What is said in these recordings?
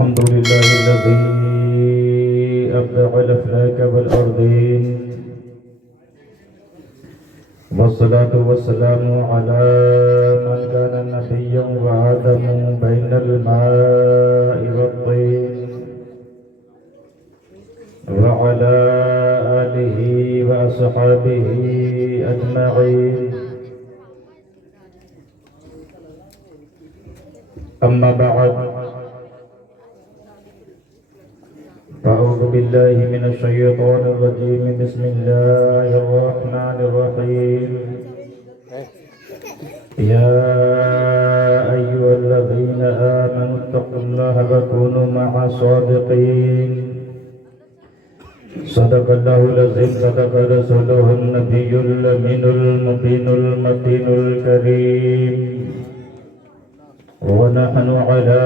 الحمد لله الذي أبدع الأفلاك والأرضين، والصلاة والسلام على من كان نبيا وآدم بين الماء والطين، وعلى آله وأصحابه أجمعين. أما بعد، فأعوذ بالله من الشيطان الرجيم. بسم الله الرحمن الرحيم. يا أيها الذين آمنوا اتقوا الله وكونوا مع الصادقين. صدق الله العظيم. صدق رسوله النبي الأمين المبين المتين الكريم. ونحن على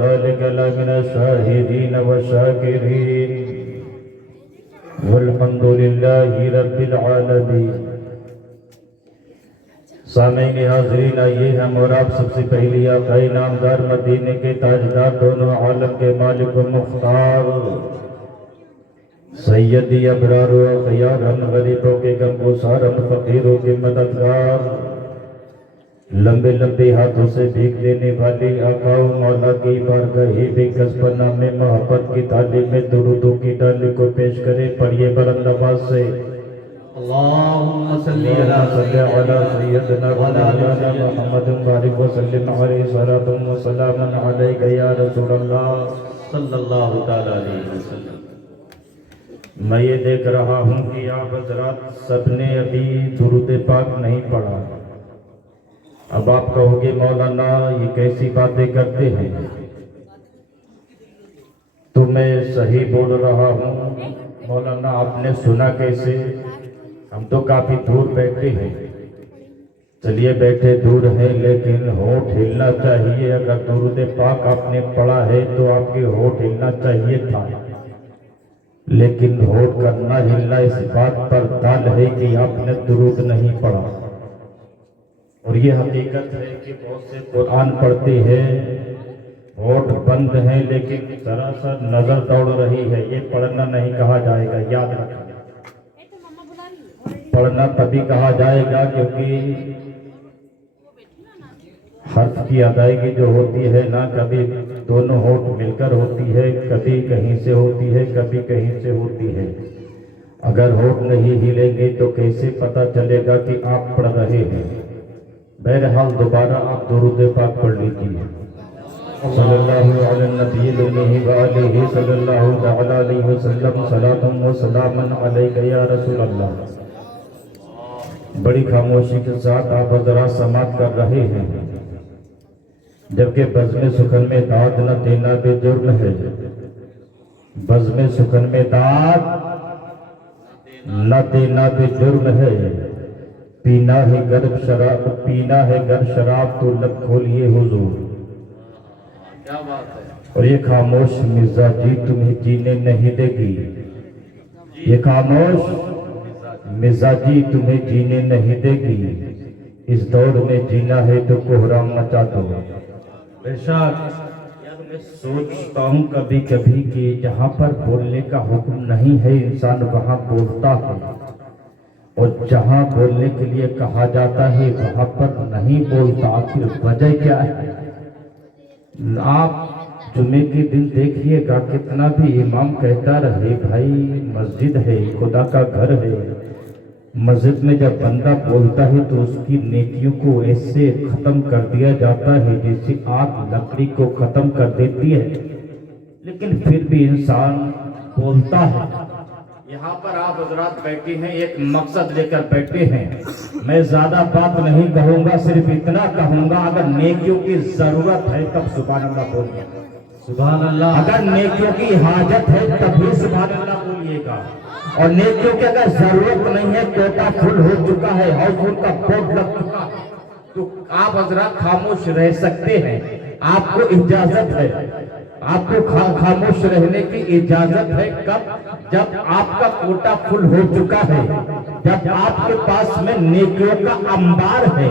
ذلك لمن الشاهدين والشاكرين، والحمد لله رب العالمين. سامعین حاضرین، آئیے ہم اور آپ سب سے پہلی آقائے نامدار مدینے کے تاجدار، دونوں عالم کے مالک و مختار، سیدی ابرار و اخیار، ہم غریبوں کے غمگسار، ہم فقیروں کے مددگار، لمبے لمبے ہاتھوں سے بھیک دینے والی آقا و مولا کی بارگاہ بے کسب نام محبت کی تعلیم میں درودوں کی ڈالی کو پیش کرے. پڑھیے بلند آواز سے اللہم صلی علی سیدنا مولانا محمد بارک وسلم علیہ الصلوۃ والسلام علیک یا رسول اللہ صلی اللہ تعالی علیہ وسلم. میں یہ دیکھ رہا ہوں کہ آپ حضرات سب نے ابھی درود پاک نہیں پڑھا. اب آپ کہو گے مولانا یہ کیسی باتیں کرتے ہیں؟ تو میں صحیح بول رہا ہوں. مولانا آپ نے سنا کیسے؟ ہم تو کافی دور بیٹھے ہیں. چلیے بیٹھے دور ہیں لیکن ہونٹ ہلنا چاہیے. اگر درود پاک آپ نے پڑھا ہے تو آپ کے ہونٹ ہلنا چاہیے تھا، لیکن ہونٹ کرنا ہلنا اس بات پر دال ہے کہ آپ نے درود نہیں پڑھا. اور یہ حقیقت ہے کہ بہت سے قرآن پڑھتے ہیں، ہونٹ بند ہیں، لیکن ذرا سا نظر دوڑ رہی ہے. یہ پڑھنا نہیں کہا جائے گا، یاد رکھنا. پڑھنا تبھی کہا جائے گا کیونکہ حرف کی ادائیگی جو ہوتی ہے نا، کبھی دونوں ہونٹ مل کر ہوتی ہے، کبھی کہیں سے ہوتی ہے، کبھی کہیں سے ہوتی ہے. اگر ہونٹ نہیں ہلیں گے تو کیسے پتہ چلے گا کہ آپ پڑھ رہے ہیں؟ بہرحال دوبارہ آپ درود پاک پڑھ لیجیے. صلی اللہ علی النبی الامی وآلہ صلی اللہ تعالی علیہ وسلم. صلاۃ و سلام علیک یا رسول اللہ. بڑی خاموشی کے ساتھ آپ حضرات سماعت کر رہے ہیں. جبکہ بزم سخن میں داد نہ دینا بھی جرم ہے. بزم سخن میں داد نہ دینا بھی جرم ہے. پینا ہے گرم شراب تو لب کھولیے حضور. کیا بات ہے. اور یہ خاموش مزاجی تمہیں جینے نہیں دے گی. یہ خاموش مزاجی تمہیں جینے نہیں دے گی. اس دور میں جینا ہے تو کوہرام مچا دو. بے شک میں سوچتا ہوں کبھی کبھی کہ جہاں پر بولنے کا حکم نہیں ہے انسان وہاں بولتا ہے، اور جہاں بولنے کے لیے کہا جاتا ہے وہاں پر نہیں بولتا. آخر وجہ کیا ہے؟ آپ جمعے کے دن دیکھیے گا کتنا بھی امام کہتا رہے بھائی مسجد ہے، خدا کا گھر ہے، مسجد میں جب بندہ بولتا ہے تو اس کی نیکیوں کو ایسے ختم کر دیا جاتا ہے جیسے آگ لکڑی کو ختم کر دیتی ہے، لیکن پھر بھی انسان بولتا ہے. یہاں پر آپ حضرات بیٹھے ہیں، ایک مقصد لے کر بیٹھے ہیں. میں زیادہ بات نہیں کہوں گا، صرف اتنا کہوں گا اگر نیکیوں کی ضرورت ہے تب سبحان اللہ بولیے. سبحان اللہ. اگر نیکیوں کی حاجت ہے تب بھی سبحان اللہ بولیے گا. اور نیکیوں کی اگر ضرورت نہیں ہے، کوٹا فل ہو چکا ہے، ہاؤس فل کا بورڈ لگ چکا ہے، تو آپ حضرات خاموش رہ سکتے ہیں. آپ کو اجازت ہے، آپ کو خاموش رہنے کی اجازت ہے. کب؟ جب آپ کا کوٹا فل ہو چکا ہے، جب آپ کے پاس میں نیکیوں کا انبار ہے،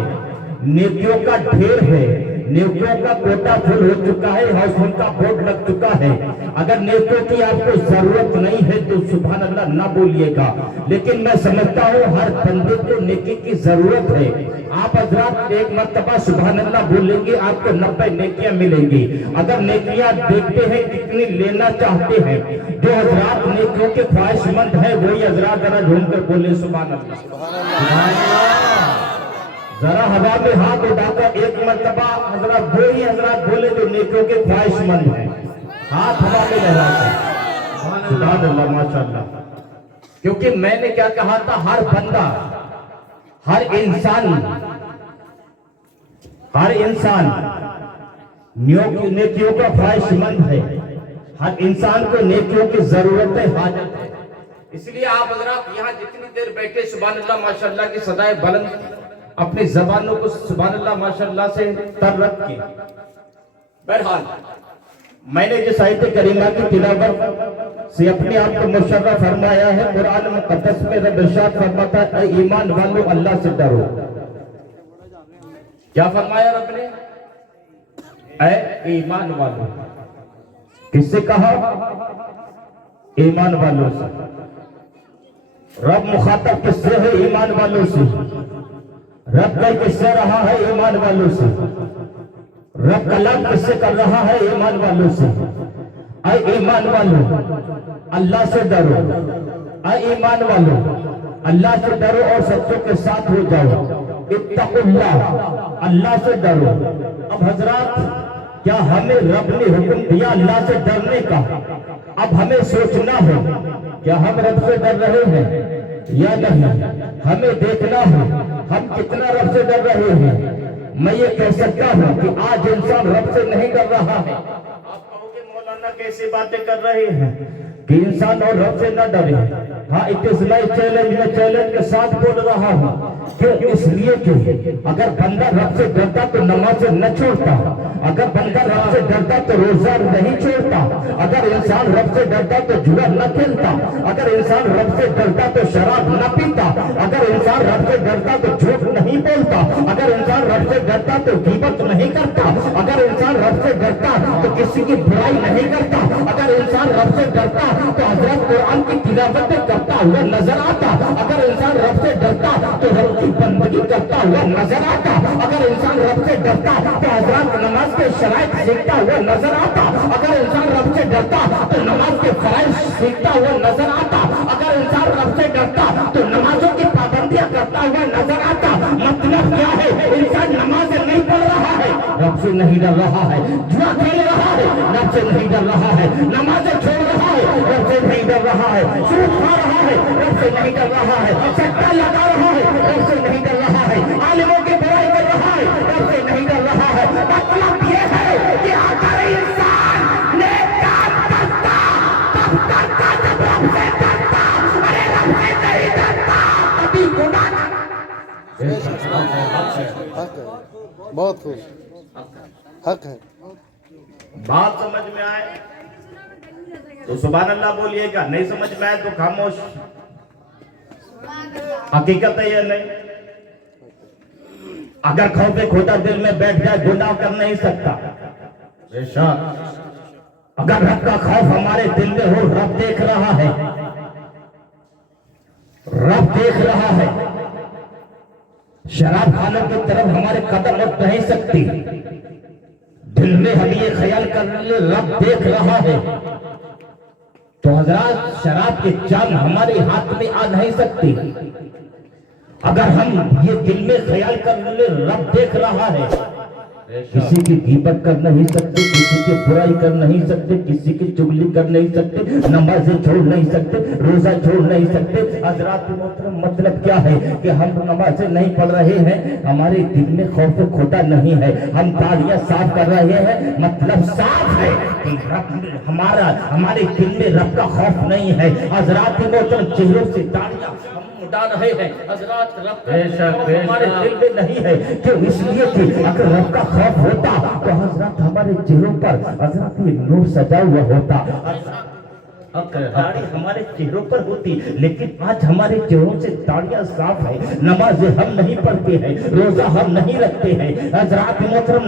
نیکیوں کا ڈھیر ہے، नेकियों का कोटा फुल हो चुका है, हाउसफुल का बोर्ड लग चुका है। अगर नेकियों की आपको जरूरत नहीं है तो सुभान अल्लाह ना बोलिएगा, लेकिन मैं समझता हूँ हर बंदे को नेकी की जरूरत है। आप हजरात एक मर्तबा सुभान अल्लाह बोलेंगे, आपको 90 नेकियां मिलेंगी। अगर नेकियां देखते हैं कितनी लेना चाहते हैं, जो हजरात नेकियों के ख्वाहिशमंद है वही हजरात जरा ढूंढकर बोले सुभान अल्लाह। जरा हवा में हाथ उठाकर एक मर्तबा हजरात वही हजरात बोले जो नेकियों के ख्वाहिशमंद है, हाथ हवा में लहराकर सुभान अल्लाह माशाअल्लाह। क्योंकि मैंने क्या कहा था, हर बंदा, हर इंसान नेकियों का ख्वाहिशमंद है। हर इंसान को नेकियों की जरूरत है, हाजत है। इसलिए आप हजरात यहाँ जितनी देर बैठे सुभान अल्लाह माशाअल्लाह की सदाएं बुलंद अपनी जबानों को सुभान अल्लाह माशाअल्लाह से तर रख के, बहरहाल मैंने जिस आयत करीमा की तिलावत से अपने आप को मुशर्रफ फरमाया है, कुरान मुक़द्दस में रब इरशाद फरमाता है, ईमान वालों अल्लाह से डरो। क्या फरमाया रब ने? ऐ ईमान वालों। किससे कहा? ईमान वालों से। रब मुखातब किससे है? ईमान वालों से। रब कह किससे रहा है? ईमान वालों से। रब कलाम किससे कर रहा है? ईमान वालों से। ऐ ईमान वालों अल्लाह से डरो। ऐ ईमान वालों अल्लाह से डरो और सच्चों के साथ हो जाओ। इत्तकुल्लाह, अल्लाह से डरो। अब हजरात, क्या हमें रब ने हुक्म दिया अल्लाह से डरने का? अब हमें सोचना है, क्या हम रब से डर रहे हैं या नहीं? हमें देखना है हम कितना रब से डर रहे हैं। मैं ये कह सकता हूँ कि आज इंसान रब से नहीं डर रहा है। आप कहोगे मौलाना कैसी बातें कर रहे हैं कि इंसान और रब से न डरे। हाँ, इट इज माय चैलेंज, मैं चैलेंज के साथ बोल रहा हूँ। क्यों? इसलिए कि अगर बंदा रब से डरता तो नमाज न छोड़ता, अगर बंदा रब से डरता तो रोजा नहीं छोड़ता, अगर इंसान रब से डरता तो जुआ न खेलता, अगर इंसान रब से डरता तो शराब न पीता, अगर इंसान रब से डरता तो झूठ नहीं बोलता, अगर इंसान रब से डरता तो गीबत नहीं करता, अगर इंसान रब से डरता तो किसी की बुराई नहीं करता, अगर इंसान रब से डरता तो हजरत कुरान की तिलावत करता हुआ नजर आता, अगर इंसान रब से डरता तो रब की बंदगी करता हुआ नजर आता, अगर इंसान रब से डरता तो हजरत नमाज के शराइत सीखता हुआ नजर आता, अगर इंसान रब से डरता तो नमाज के फराइज सीखता हुआ नजर आता, अगर इंसान रब से डरता तो नमाजों की पाबंदियां करता हुआ नजर आता। मतलब क्या है? इंसान नमाज नहीं पढ़ रहा है, रब से नहीं डर रहा है, जुआ खेल रहा है, रब से नहीं डर रहा है, नमाजें छोड़ रहा है, रब से नहीं डर रहा है, सूद खा रहा है, रब से नहीं डर रहा है, सट्टा लगा रहा है, रब से नहीं डर रहा है, आलिमों की बुराई कर रहा है, रब से नहीं डर रहा है। मतलब ये है कि अगर इंसान नेक काम करता तब करता जब रब से डरता, अरे रब से नहीं डरता कभी गुनाह हक है, बहुत खूब, हक है। बात समझ में आए तो सुभान अल्लाह बोलिएगा, नहीं समझ में आए तो खामोश। हकीकत है या नहीं? अगर खौफ खुदा दिल में बैठ जाए गुनाह कर नहीं सकता। बेशक अगर रब का खौफ हमारे दिल में हो, रब देख रहा है, रब देख रहा है। शराब खानों की तरफ हमारे कदम उठ नहीं सकती। दिल में हम ये ख्याल कर ले रब देख रहा है, तो हजरात शराब की जान हमारे हाथ में आ नहीं सकती। अगर हम ये दिल में ख्याल कर ले रब देख रहा है, किसी की गीबत कर नहीं सकते, किसी की बुराई कर नहीं सकते, किसी की चुगली कर नहीं सकते, नमाजें छोड़ नहीं सकते, रोजा छोड़ नहीं सकते। हजरात मोहतरम, मतलब क्या है कि हम नमाजें नहीं पढ़ रहे हैं, हमारे दिल में खौफ खुदा नहीं है, हम तालियां साफ कर रहे हैं, मतलब साफ है कि रब हमारे दिल में रब का खौफ नहीं है। हजरात मोहतरम, चेहरों से तालियां डाल रहे हैं, हजरात रब का खौफ हमारे दिल में नहीं है। क्यों? इसलिए कि अगर रब का खौफ होता तो हजरात हमारे चेहरों पर हजरात ये नूर सजा हुआ होता। दाढ़ी हमारे चेहरों पर होती, लेकिन आज हमारे चेहरों से दाढ़ियां साफ है, नमाज हम नहीं पढ़ते हैं, रोजा हम नहीं रखते हैं, हजरात मोहतरम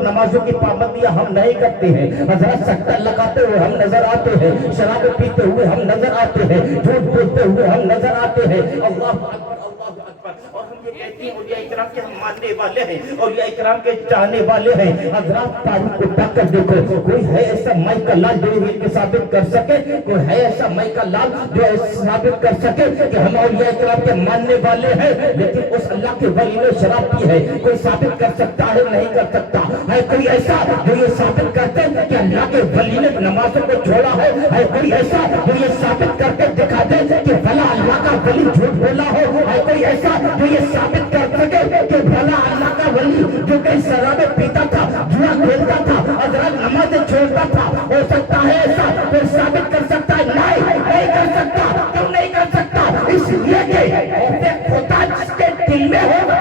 नमाजों की पाबंदियां हम नहीं करते हैं, हजरत सट्टा लगाते हुए हम नजर आते हैं, शराब पीते हुए हम नजर आते हैं, झूठ बोलते हुए हम नजर आते हैं। अल्लाह अकबर। और हम ये कहते हैं औलिया इकराम के हम मानने वाले हैं, औलिया इकराम के चाहने वाले हैं। हजरात तारीख को टक्कर देखो, कोई है ऐसा माई का लाल जो ये साबित कर सके, कोई है ऐसा माई का लाल जो साबित कर सके कि हम औलिया इकराम के मानने वाले हैं, लेकिन उस अल्लाह के वली ने शराब पी है, कोई साबित कर सकता है? नहीं कर सकता है। कोई ऐसा जो ये साबित करते हैं कि अल्लाह के वली ने नमाजों को छोड़ा है कोई ऐसा जो ये साबित करके दिखा दे कि भला अल्लाह का वली झूठ बोला हो? है कोई ऐसा जो ये साबित कर सके कि भला अल्लाह का वली जो कहीं शराबें पीता था, जुआ खेलता था, हजरत नमाज़ें छोड़ता था, हो सकता है ऐसा? कोई साबित कर सकता है? नहीं कर सकता। क्यों नहीं कर सकता? इसलिए कि ऐसे खुदा जिसके दिल में होगा,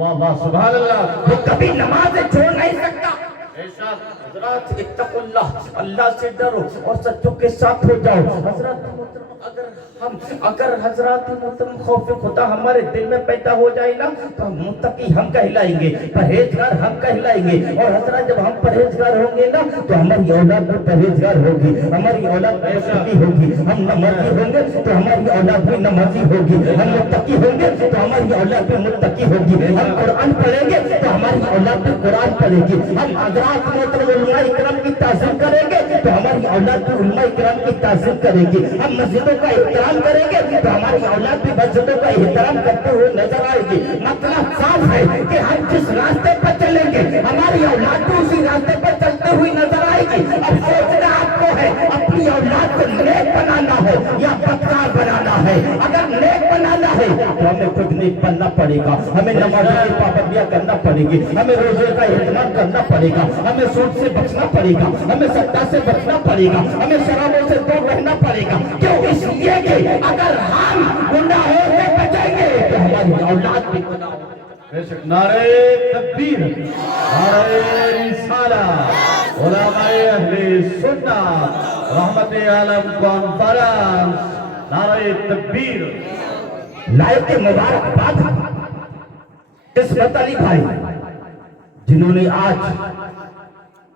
वाह वाह सुभान अल्लाह, वो कभी नमाज़ें छोड़ नहीं सकता। बेशक हजरत इत्तकुल्लाह, अल्लाह से डरो और सच्चों के साथ हो जाओ। हजरत अगर हजरत मोहतरम खौफ खुदा हमारे दिल में पैदा हो जाए ना, तो हम मुत्तकी हम कहलाएंगे, परहेजगार हम कहलाएंगे। और हजरत जब हम परहेजगार होंगे ना, तो हमारी औलाद भी परहेजगार होगी, हमारी औलाद मुत्तकी होगी। हम नमाजी होंगे तो हमारी औलाद भी नमाजी होगी, हम मुत्तकी होंगे तो हमारी औलाद भी मुत्तकी होगी, हम कुरान पढ़ेंगे तो हमारी औलाद भी कुरान पढ़ेगी, हम हजरत मोहतरम उलमा इकराम की ताज़ीम करेंगे तो हमारी औलाद भी उलमा इकराम की ताज़ीम करेगी, हम मस्जिदों का एहतराम करेंगे तो हमारी औलाद भी मस्जिदों का एहतराम करते हुए नजर आएगी। मतलब साफ है कि हम जिस रास्ते पर चलेंगे हमारी औलाद भी उसी रास्ते पर चलते हुए नजर आएगी। अब सोचना आपको है अपनी औलाद को नेक बनाना है या बदकार बनाना है। अगर नेक बनाना है तो हमें खुद नेक बनना पड़ेगा, हमें नमाज़ों की पाबंदियां करना पड़ेगी, हमें रोजे का एहतमाम करना पड़ेगा, हमें सूद से बचना पड़ेगा, हमें सट्टा से बचना पड़ेगा, हमें शराबों से दूर रहना पड़ेगा। क्यों? इसलिए कि अगर हम गुनाहों से बचेंगे तो हमारी औलाद भी गुनाह। बेशक नारे तकबीर, नारे रिसाला, उलमाए अहले सुन्नत, रहमते आलम कॉन्फ्रेंस, नारे तकबीर। लाइफ के मुबारकबाद किस्मत अली भाई जिन्होंने आज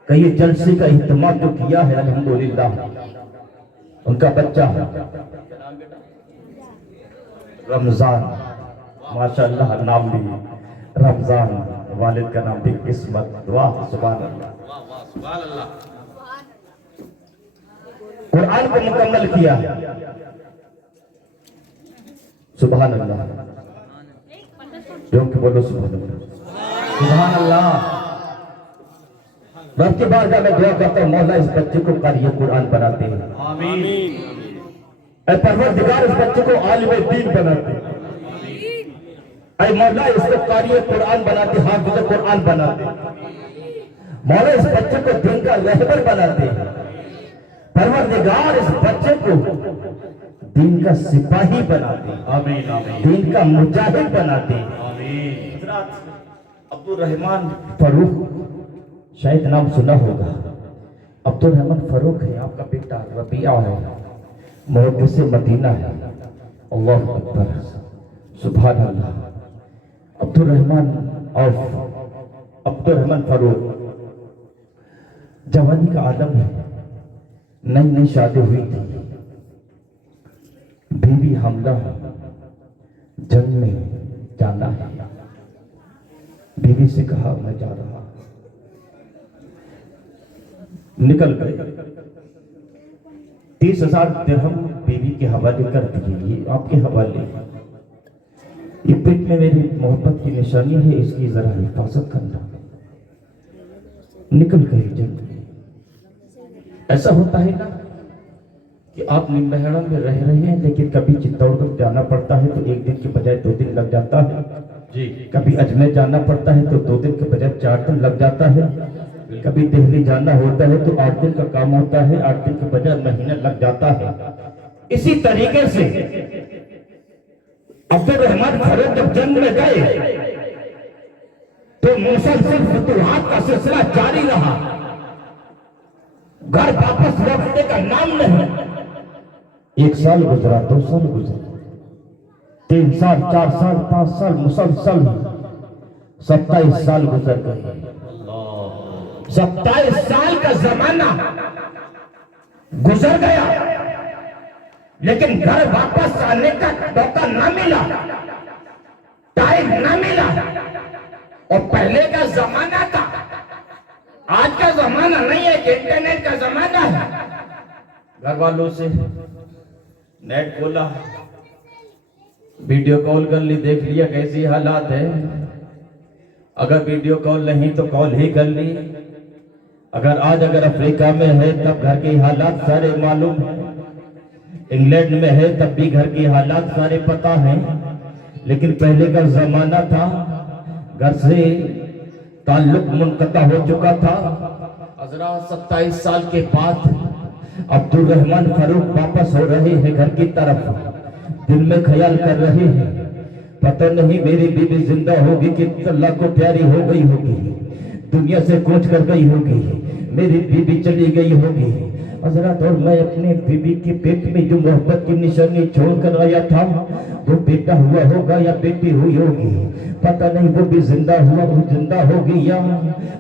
कई जलसे का इत्तेमाम जो किया है, अल्हम्दुलिल्लाह उनका बच्चा रमजान, माशाअल्लाह नाम भी रमजान, वालिद का नाम भी किस्मत। वाह सुभान अल्लाह, सुभान अल्लाह। कुरान को मुकम्मल किया, सुभान अल्लाह। जो कि बोलो सुभान अल्लाह, सुभान अल्लाह। रब के बारगाह में दुआ करता हूं, मौला इस बच्चे को कारी कुरान बनाते हैं, आमीन। ऐ परवरदिगार इस बच्चे को आलिम दीन बनाते, ऐ मौला इसको कारी कुरान बनाते, हाफिज कुरान बनाते, मौला इस बच्चे को दीन का रहबर बनाते, परवरदिगार इस बच्चे को दीन का सिपाही बनाते, आमीन आमीन दीन का मुजाहिद बनाते। आमीन। हजरत अब्दुल रहमान फरूक, शायद नाम सुना होगा, अब्दुल रहमान फरूक है, आपका बेटा रबिया है, मुहद्दिस मदीना है। अल्लाहु अकबर, सुभान अल्लाह। अब्दुल रहमान फरूक जवानी का आलम है, नई नई शादी हुई थी, बीवी हमला, जंग में जाना है, बीवी से कहा मैं जा रहा, निकल गए। 30,000 दिरहम बीवी के हवाले कर दिए, ये आपके हवाले, ये पेट में मेरी मोहब्बत की निशानी है, इसकी जरा हिफाजत करना। निकल गए जंग में। ऐसा होता है ना कि आप निम्बहड़ा में रह रहे हैं, लेकिन कभी चित्तौड़गढ़ जाना पड़ता है तो एक दिन के बजाय 2 दिन लग जाता है जी। कभी अजमेर जाना पड़ता है तो 2 दिन के बजाय 4 दिन लग जाता है, कभी दिल्ली जाना होता है तो 8 दिन का काम होता है, 8 दिन के बजाय महीना लग जाता है। इसी तरीके से अब्दुल रहमान फरूक जब जंग में गए तो मुसलसल फतूहात का सिलसिला जारी रहा। घर वापस लौटने का नाम नहीं। 1 साल गुजरा, 2 साल गुजरा, 3 साल, 4 साल, 5 साल, मुसलसल 27 साल गुजर गए। 27 साल का जमाना गुजर गया, लेकिन घर वापस आने का मौका ना मिला, टाइम ना मिला। और पहले का जमाना था, आज का जमाना नहीं है कि इंटरनेट का जमाना है। घर वालों से नेट खोला, वीडियो कॉल कर ली, देख लिया कैसी हालात है। अगर वीडियो कॉल नहीं तो कॉल ही कर ली। अगर अफ्रीका में है तब घर की हालात सारे मालूम है, इंग्लैंड में है तब भी घर की हालात सारे पता हैं। लेकिन पहले का जमाना था, घर से ताल्लुक मुनक़ता हो चुका था। हज़रात 27 साल के बाद अब्दुल रहमान फारूक वापस हो रहे हैं घर की तरफ। दिल में ख्याल कर रहे हैं, पता नहीं मेरी बीवी जिंदा होगी कि अल्लाह को प्यारी हो गई होगी, दुनिया से कूच कर गई होगी, मेरी बीवी चली गई होगी। हज़रात, और मैं अपने बीवी के पेट में जो मोहब्बत की निशानी छोड़ कर आया था, वो बेटा हुआ होगा या बेटी हुई होगी, पता नहीं। वो भी जिंदा हुआ, वो जिंदा होगी या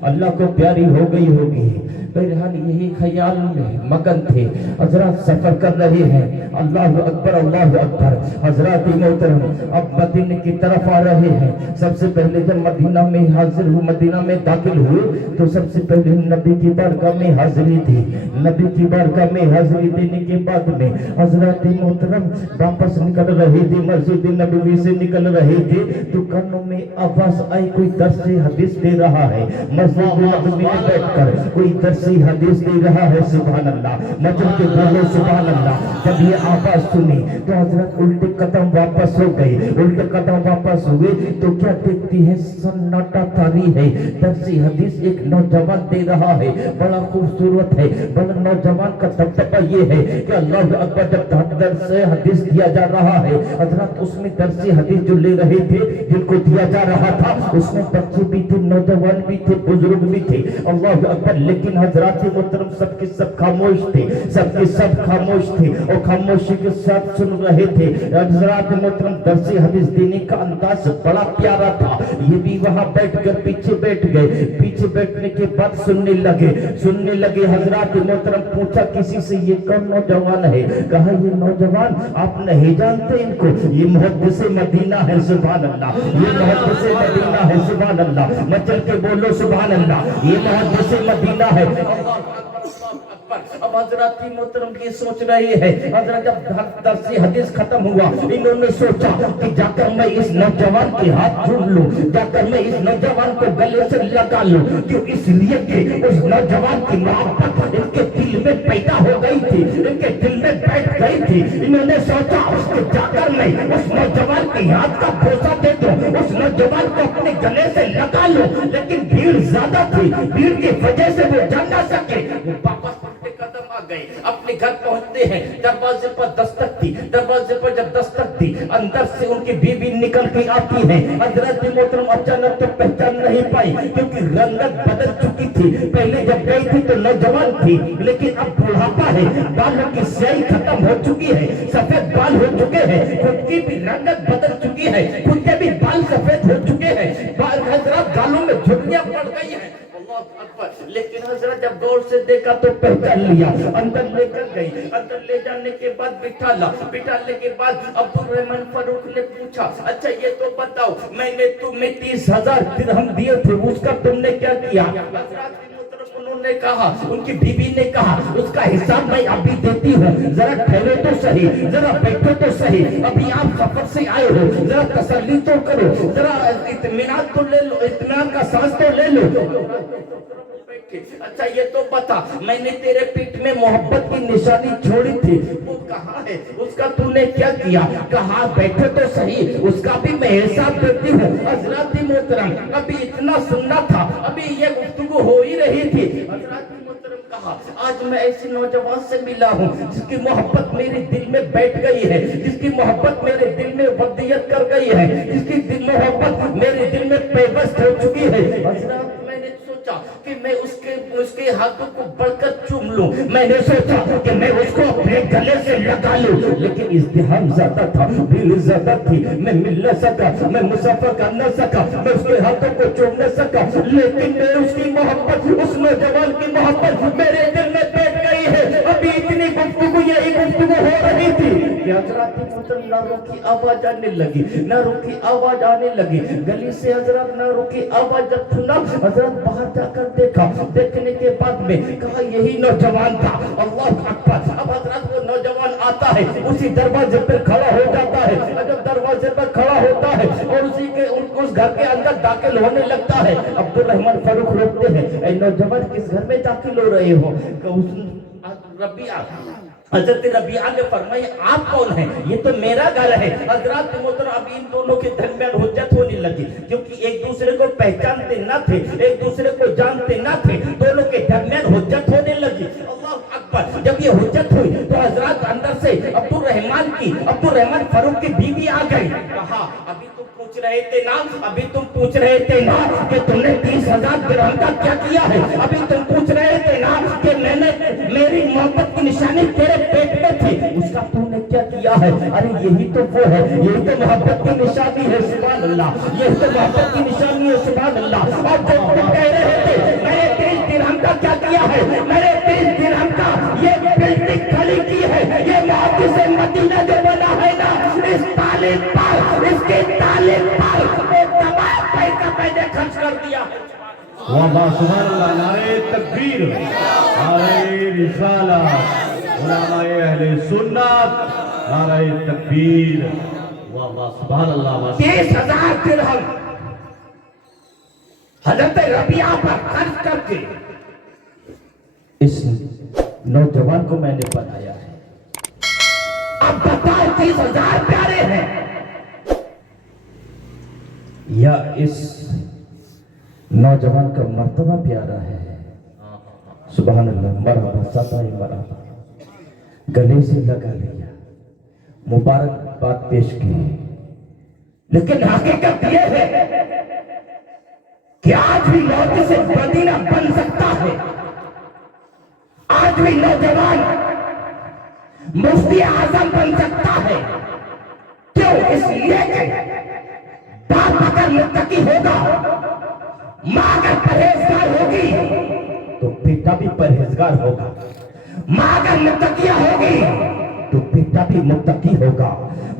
अल्लाह को प्यारी हो गई होगी। बहरहाल यही ख्याल में मगन थे। हज़रात सफर कर रहे हैं, अल्लाह अकबर, अल्लाह अकबर। हज़रात मोहतरम अब मदीने की तरफ आ रहे हैं। सबसे पहले जब मदीना में हाजिर हुए, मदीना में दाखिल हुए, तो सबसे पहले नबी की बारगाह में हाजिरी थी। नबी की बारगाह में हाजिरी देने के बाद में हज़रात मोहतरम वापस निकल रहे थे, मस्जिद नबवी से निकल रहे थे, तो कानों में आवाज आई, कोई दर्स हदीस दे रहा है। मस्जिद नबवी में बैठकर कोई दर्स हदीस दे रहा है। सुभान अल्लाह, मचल के बोलो सुभान अल्लाह। जब ये आवाज सुनी तो हजरत उल्टे कदम वापस हो गए। उल्टे कदम वापस हुए तो क्या देखती है, सन्नाटा तारी है। दर्सी हदीस एक नौजवान दे रहा है, बड़ा खूबसूरत है। बड़ा नौजवान का दबदबा ये है कि अल्लाह अकबर, जब दर्स हदीस दिया जा रहा है हजरत, उसमें दर्सी हदीस जो ले रहे थे, जिनको दिया जा रहा था, उसमें बच्चे भी थे, नौजवान भी थे, बुजुर्ग भी थे। अल्लाह अकबर। लेकिन हजरत मोहतरम सबके सब खामोश थे, सबके सब खामोश थे और खामोशी के साथ सुन रहे थे। हजरत मोहतरम दर्सी हदीस देने का अंदाज बड़ा प्यारा था। ये भी वहां बैठकर पीछे बैठ गए। पीछे बैठने के बाद सुनने लगे। हजरत मोहतरम पूछा किसी से, ये कौन नौजवान है? कहा, ये नौजवान आप नहीं जानते इनको, ये मुहद्दिस मदीना है। सुभान अल्लाह, ये मुहद्दिस मदीना है। सुभान अल्लाह, मचल के बोलो सुभान अल्लाह, ये मुहद्दिस मदीना है। अब हजरत मोहतरम की सोच रही है। हजरत जब दर्सी हदीस खत्म हुआ, इन्होंने सोचा कि जाकर मैं इस नौजवान के हाथ जोड़ लूं, जाकर मैं इस नौजवान को गले से लगा लूं। क्यों? इसलिए कि उस नौजवान की मोहब्बत इनके दिल में पैदा हो गई थी, इनके दिल में बैठ गई थी। इन्होंने सोचा कि जाकर मैं उस नौजवान के हाथ का बोसा दे दूं, उस नौजवान को अपने गले से लगा लूं। लेकिन भीड़ ज्यादा थी, भीड़ की वजह से वो जा ना सके। वो वापस कदम आ गए, अपने घर पहुंचते हैं। दरवाजे पर दस्तक थी, दरवाजे पर जब दस्तक थी, अंदर से उनकी बीवी निकल के आती है। हजरत मोहतरम अचानक तो पहचान नहीं पाई, क्योंकि रंगत बदल चुकी थी। पहले जब गई थी तो नौजवान थी, लेकिन अब बुढ़ापा है, बालों की स्याही खत्म हो चुकी है, सफेद बाल हो चुके हैं, खुद की भी रंगत बदल चुकी है, खुद के भी बाल सफेद हो चुके हैं, हजरत गालों में झुर्रियां पड़ गई है। लेकिन हजरत जब गौर से देखा तो पहचान लिया। अंदर लेकर गई, अंदर ले जाने के बाद बिठाने के बाद अब्दुल रहमान फारूक ने पूछा, अच्छा ये तो बताओ, मैंने तुम्हें 30,000 दिरहम दिए थे, उसका तुमने क्या किया? उन्होंने कहा, उनकी बीवी ने कहा, उसका हिसाब मैं अभी देती हूँ, जरा ठहरो तो सही, जरा बैठो तो सही, अभी आप सफर से आए हो, जरा तसल्ली तो करो, जरा इत्मीनान तो ले लो, इत्मीनान का सांस तो ले लो। अच्छा ये तो बता, मैंने तेरे पेट में मोहब्बत की निशानी छोड़ी थी, वो कहाँ है? उसका तूने क्या किया? कहा बैठे तो सही, उसका भी मैं हिसाब देती हूँ। हजरत मोहतरम, अभी इतना सुनना था, अभी ये गुफ्तगू हो ही रही थी। हजरत मोहतरम कहा, आज मैं ऐसे नौजवान से मिला हूँ जिसकी मोहब्बत मेरे दिल में बैठ गई है, जिसकी मोहब्बत मेरे दिल में वदियत कर गई है, जिसकी मोहब्बत मेरे दिल में पेवस्त हो चुकी है। हजरत मैंने सोचा کہ میں اس کے ہاتھوں کو بڑھ کر چوم لوں. میں نے سوچا کہ میں اس کو اپنے گلے سے لگا لوں, لیکن ازدحام زیادہ تھا, بھیڑ زیادہ تھی, میں مل نہ سکا, میں مسافر کر نہ سکا, میں اس کے ہاتھوں کو چوم نہ سکا. لیکن میں اس کی محبت, اس نوجوان کی محبت میرے دل میں بیٹھ گئی ہے. ابھی اتنی گفتگو, یہی گفتگو ہو رہی تھی کہ حضرات محترم نعروں کی آواز آنے لگی, نعروں کی آواز آنے لگی گلی سے. حضرات نعروں کی آواز جب سنا, حضرات باہر جا کر دیکھا. دیکھنے کے بعد میں کہا یہی نوجوان تھا. اللہ اکبر. اب حضرات وہ نوجوان آتا ہے, اسی دروازے پر کھڑا ہو جاتا ہے. جب دروازے پر کھڑا ہوتا ہے اور اسی کے اس گھر کے اندر داخل ہونے لگتا ہے, عبد الرحمن فاروق روکتے ہیں, اے نوجوان کس گھر میں داخل ہو رہے ہو؟ ربیعہ, حضرت ربیعہ نے فرمایا آپ کون ہیں؟ یہ تو میرا گھر ہے. حضرات محترم اب ان دونوں کے درمیان حجت ہونے لگی, کیونکہ ایک دوسرے کو پہچانتے نہ تھے, ایک دوسرے کو جانتے نہ تھے. دونوں کے درمیان حجت ہونے لگی. اللہ اکبر. جب یہ حجت ہوئی تو حضرات اندر سے عبد الرحمن فاروق کی بیوی آ گئی. کہا ابھی تم پوچھ رہے تھے نا, ابھی تم پوچھ رہے تھے نا کہ تم نے 30,000 درہم کا کیا کیا ہے, ابھی تم پوچھ رہے تھے نا کہ میں نے میری محبت کی نشانی تیرے پیٹ میں تھی, اس کا تو نے کیا کیا ہے؟ ارے یہی تو وہ ہے, یہی تو محبت کی نشانی ہے. سبحان اللہ, یہی تو محبت کی نشانی ہے. سبحان اللہ. اور جو تم کہہ رہے تھے میں نے 30 درہم کا کیا کیا ہے, میں نے 30 درہم کا یہ بلڈنگ کھڑی کی ہے. یہ محدث مدینہ جو بنا ہے نا, اس تعلیم پر, اس کی تعلیم پر وہ تمام پیسہ میں نے خرچ کر دیا ہے. واللہ سبحان اللہ. نعرہ تکبیر, نعرہ رسالت, علماء اہل سنت, نعرہ تکبیر. واللہ سبحان اللہ. 30,000 درہم حضرت ربیعہ پر خرچ کر کے اس نوجوان کو میں نے بنایا ہے. اب بتاؤ 30,000 پیارے ہیں یا اس نوجوان کا مرتبہ پیارا ہے؟ سبحان اللہ. مرحبا, ساتھ مرحبا. گلے سے لگا لیا, مبارک بات پیش کی, لیکن حقیقت یہ ہے کہ آج بھی محدث مدینہ بن سکتا ہے. آج بھی نوجوان مفتی اعظم بن سکتا ہے. کیوں؟ اس لیے کہ باپ اگر متقی ہوگا, ماں اگر پرہیزگار ہوگی تو بیٹا بھی پرہیزگار ہوگا. ماں اگر متقیہ ہوگی تو بیٹا بھی متقی ہوگا.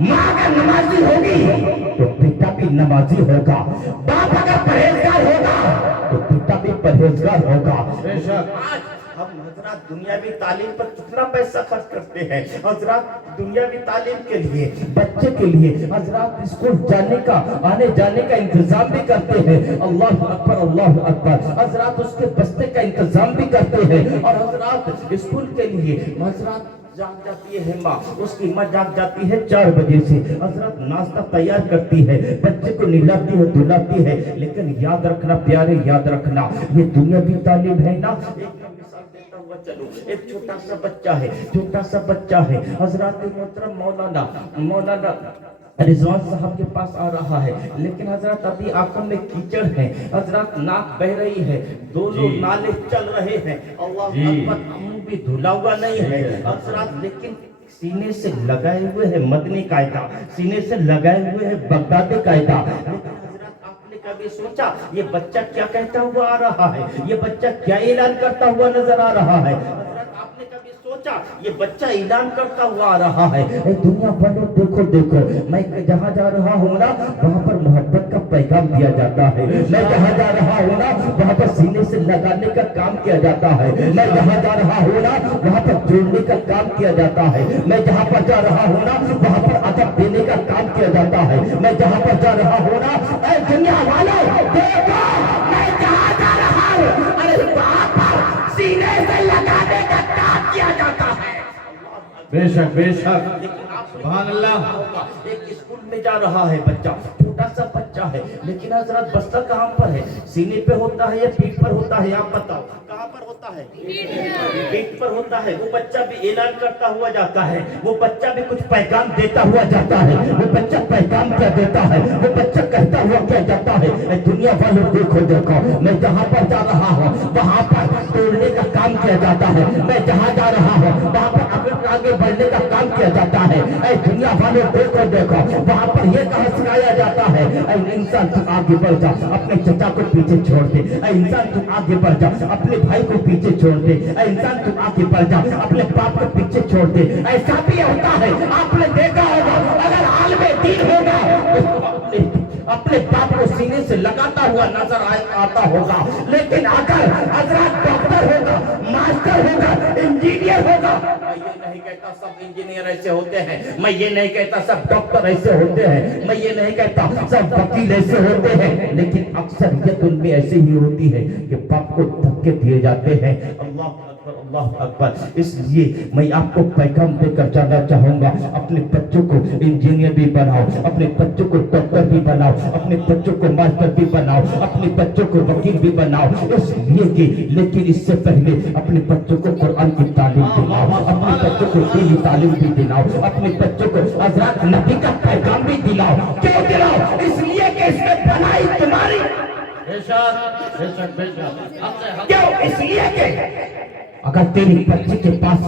ماں اگر نمازی ہوگی تو بیٹا بھی نمازی ہوگا. باپ اگر پرہیزگار ہوگا تو بیٹا بھی پرہیزگار ہوگا. آج ہم حضرات دنیاوی تعلیم پر کتنا پیسہ خرچ کرتے ہیں. حضرات دنیاوی تعلیم کے لیے, بچے کے لیے حضرات اسکول جانے کا, آنے جانے کا انتظام بھی کرتے ہیں. اللہ اکبر, اللہ اکبر. حضرات اس کے بستے کا انتظام بھی کرتے ہیں. اور حضرات اسکول کے لیے حضرات جاگ جاتی ہے ماں, اس کی ماں جاگ جاتی ہے 4 بجے سے. حضرات ناشتہ تیار کرتی ہے, بچے کو نہلاتی ہے, دھلاتی ہے. لیکن یاد رکھنا پیارے, یاد رکھنا, یہ دنیاوی تعلیم ہے نا. چلو, ایک چھوٹا سا بچہ ہے, حضرات محترم مولانا رضوان صاحب کے پاس آ رہا ہے, لیکن حضرات ابھی آنکھوں میں کیچڑ ہے. حضرات ناک بہ رہی ہے, دونوں نالے چل رہے ہیں. اللہ اکبر. منہ بھی دھلا ہوا نہیں ہے حضرات, لیکن سینے سے لگائے ہوئے ہے مدنی قاعدہ, سینے سے لگائے ہوئے ہے بغدادی قاعدہ. کبھی سوچا یہ بچہ کیا کہتا ہوا آ رہا ہے, یہ بچہ کیا اعلان کرتا ہوا نظر آ رہا ہے؟ حضرات آپ نے کبھی سوچا یہ بچہ اعلان کرتا ہوا آ رہا ہے, اے دنیا والوں دیکھو, میں جہاں جا رہا ہوں نا وہاں پر محبت کا پیغام دیا جاتا ہے. میں جہاں جا رہا ہوں نا وہاں پر سینے سے لگانے کا کام کیا جاتا ہے. میں جہاں جا رہا ہوں نا وہاں پر جوڑنے کا کام کیا جاتا ہے. میں جہاں پر جا رہا ہوں نا وہاں پر ادب دینے کا کام کیا جاتا ہے. میں جہاں پر جا رہا ہوں نا, اے دنیا والوں دیکھو, میں جہاں جا رہا ہوں, ارے وہاں پر سینے سے لگانے کا کام کیا جاتا ہے. بے شک, بے شک. سبحان اللہ. ایک اسکول میں جا رہا ہے بچہ, چھوٹا سا بچہ ہے, لیکن حضرات بستر کہاں پر ہے؟ سینے پہ ہوتا ہے یا پیٹھ پر ہوتا ہے؟ آپ بتاؤ کہاں پر ہوتا होता है? पीठ पर होता है। वो बच्चा भी ऐलान करता हुआ जाता है, वो बच्चा भी कुछ पैगाम देता हुआ जाता है। वो बच्चा पैगाम क्या देता है, वो बच्चा कहता हुआ क्या जाता है, ऐ दुनिया वालों देखो देखो, मैं जहाँ पर जा रहा हूँ वहाँ पर तोड़ने का काम किया जाता है, मैं जहाँ जा रहा हूँ वहाँ पर आगे बढ़ने का काम किया जाता है। ऐ दुनिया वालों देखो देखो, वहाँ पर ये कहा सिखाया जाता है, ऐ इंसान तुम आगे बढ़ जा, अपने चचा को पीछे छोड़ दे। ऐ इंसान तुम आगे बढ़ जा, अपने भाई को पीछे छोड़ दे। ऐ इंसान तुम आगे बढ़ जा, अपने बाप को पीछे छोड़ दे। ऐसा भी होता है, आपने देखा होगा, अगर हाल में दिन होगा तो अपने बाप को सीने से लगाता हुआ नजर आता होगा, लेकिन अगर हजरत डॉक्टर होगा, मास्टर होगा, इंजीनियर होगा, मैं ये नहीं कहता सब इंजीनियर ऐसे होते हैं, मैं ये नहीं कहता सब डॉक्टर ऐसे होते हैं, मैं ये नहीं कहता सब वकील ऐसे होते हैं, लेकिन अक्सरियत उनमें ऐसी ही होती है कि बाप को धक्के दिए जाते हैं। अल्लाह अकबर, अल्लाह अकबर। इसलिए मैं आपको पैगाम देकर जाना चाहूंगा, अपने बच्चों को इंजीनियर भी बनाओ, अपने बच्चों को डॉक्टर भी बनाओ, अपने बच्चों को मास्टर भी बनाओ, अपने बच्चों को वकील भी बनाओ, इसलिए कि लेकिन इससे पहले अपने बच्चों को कुरान की तालीम दिलाओ, अपने बच्चों को दीनी तालीम भी दिलाओ, अपने बच्चों को हज़रत नबी का पैगाम भी दिलाओ। क्यों दिलाओ? इसलिए कि इसमें भलाई तुम्हारी, क्यों? इसलिए कि अगर तेरे बच्चे के पास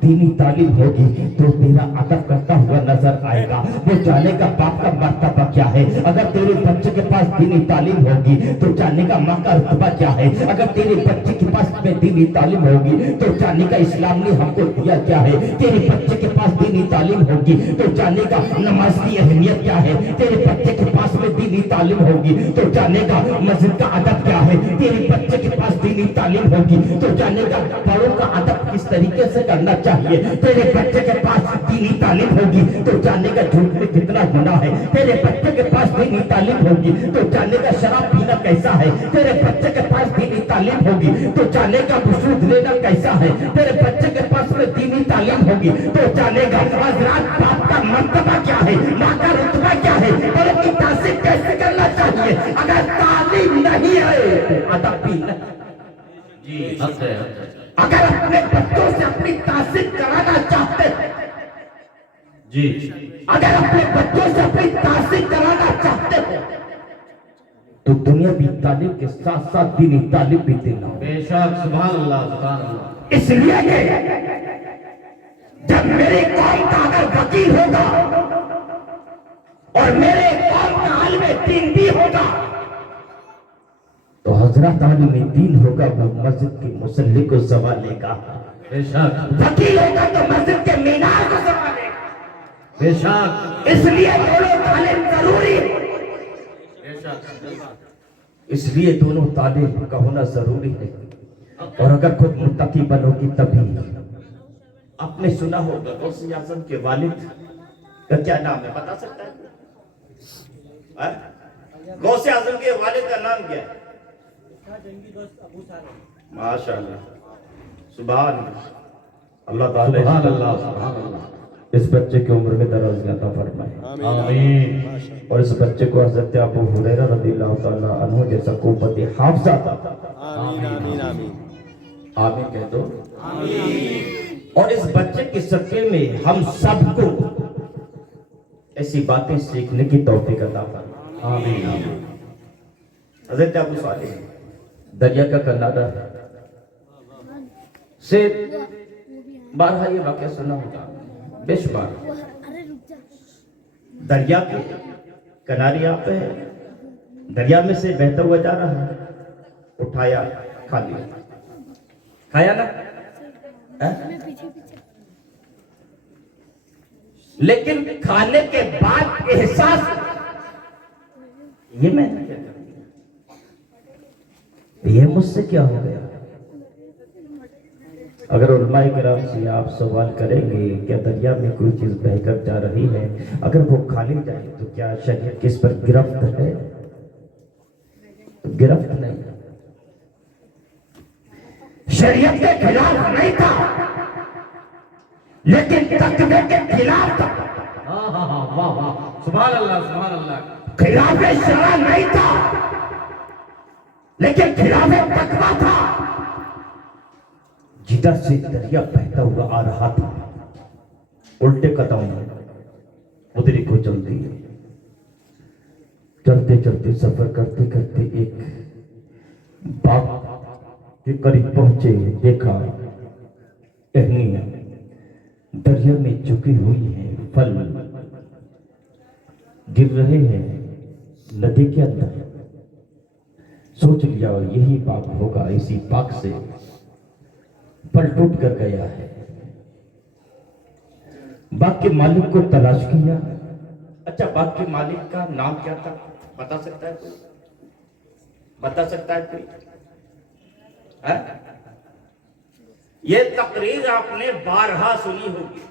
दीनी तालीम होगी तो तेरा अदब करता हुआ नजर आएगा, वो जानेगा बाप का मर्तबा क्या है। अगर तेरे बच्चे के पास दीनी तालीम होगी तो जानेगा माँ का रुतबा क्या है। अगर तेरे बच्चे के पास में दीनी तालीम होगी तो जानेगा इस्लाम ने हमको दिया क्या है। तेरे बच्चे के पास दीनी तालीम होगी तो जानेगा नमाज की अहमियत क्या है। तेरे बच्चे के पास में दीनी तालीम होगी तो जानेगा मस्जिद का अदब क्या है। तेरे बच्चे के पास दीनी तालीम होगी तो जानेगा बड़ों का अदब किस तरीके से करना चाहिए। तेरे बच्चे के पास दीनी तालीम होगी तो जानेगा झूठ में कितना गुनाह है। तेरे बच्चे के पास दीनी तालीम होगी तो जानेगा शराब पीना कैसा है। तेरे बच्चे के पास दीनी तालीम होगी तो जानेगा सूद लेना कैसा है। तेरे बच्चे के पास में दीनी तालीम होगी तो जानेगा हज़रत बाप का मर्तबा क्या है, माँ का रुतबा क्या है, बड़ों की तासीब कैसे करना चाहिए। अगर तालीम नहीं है तो अदब भी नहीं। अगर अपने बच्चों से अपनी तासीब कराना चाहते जी, अगर अपने बच्चों से अपनी तासीब कराना चाहते हो तो दुनिया भी तालीम के साथ साथ दीनी तालीम भी देना। बेशक, सुभान अल्लाह, सुभान अल्लाह। इसलिए कि जब मेरी कौम का अगर वकील होगा और मेरे कौम का आलिम दीन भी होगा तो हजरत आलिम दीन होगा, वो मस्जिद के मुसल्ली को संभालेगा। बेशक, वकील होगा तो मस्जिद के मीनार को संभालेगा। बेशक, इसलिए दोनों तालीम जरूरी है। इसलिए दोनों तालीम का होना जरूरी है। और अगर खुद मुत्तकी बनोगी तभी। आपने सुना होगा गौसे आजम के वालिद का क्या नाम है, बता सकता है? गौसे आजम के वालिद का नाम क्या है? माशाअल्लाह, सुभान अल्लाह ताला, सुभान अल्लाह, सुभान अल्लाह। इस बच्चे की उम्र में दराज़ी अता फरमाए, आमीन। और इस बच्चे को हज़रत अबू हुरैरा रज़ियल्लाहु ताला अन्हु जैसा कुव्वत हाफ़िज़ा अता फरमाए। आमीन, आमीन, आमीन। आमीन कह दो। आमीन। और इस बच्चे के सदक़े में हम सबको ऐसी बातें सीखने की तौफीक अता फरमाए। आमीन, आमीन। हज़रत अबू सालेह दरिया का किनारा से बारहा ये वाक़या सुना होगा, बेशुमार। दरिया के किनारे आप है, दरिया में से बहता हुआ जा रहा है, उठाया खा लिया, खाया ना है? लेकिन खाने के बाद एहसास ये मैंने क्या कर दिया, ये मुझसे क्या हो गया। अगर उलमाए किराम से आप सवाल करेंगे क्या दरिया में कोई चीज बहकर जा रही है, अगर वो खाली जाए तो क्या शरीयत किस पर गिरफ्त है? तो गिरफ्त नहीं, शरीयत के खिलाफ नहीं था, लेकिन तकवे के खिलाफ था। हाँ हाँ हाँ, वाह वाह, सुभान अल्लाह, सुभान अल्लाह। खिलाफ शरा नहीं था, लेकिन खिलाफ तकवा था। जिधर से दरिया बहता हुआ आ रहा था, उल्टे कदम उधरी को चल दिए। चलते चलते सफर करते करते एक बाग के करीब पहुंचे, देखा टहनियां दरिया में झुकी हुई है, फल गिर रहे हैं नदी के अंदर। सोच लिया यही बाग होगा, इसी बाग से फल टूट कर गया है। बाग के मालिक को तलाश किया। अच्छा, बाग के मालिक का नाम क्या था, बता सकता है कोई? बता सकता है कोई? है? ये तकरीर आपने बारहा सुनी होगी।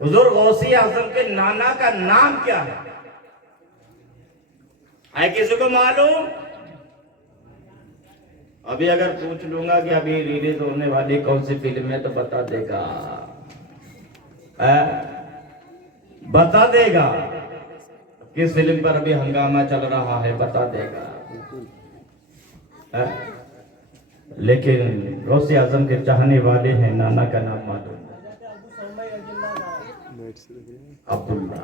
हुजूर गौसी आजम के नाना का नाम क्या है किसी को मालूम? अभी अगर पूछ लूंगा कि अभी रिलीज होने वाली कौन सी फिल्म है तो बता देगा। बता देगा किस फिल्म पर अभी हंगामा चल रहा है, बता देगा। लेकिन गौसे आजम के चाहने वाले हैं, नाना का नाम मालूम? अब्दुल्ला,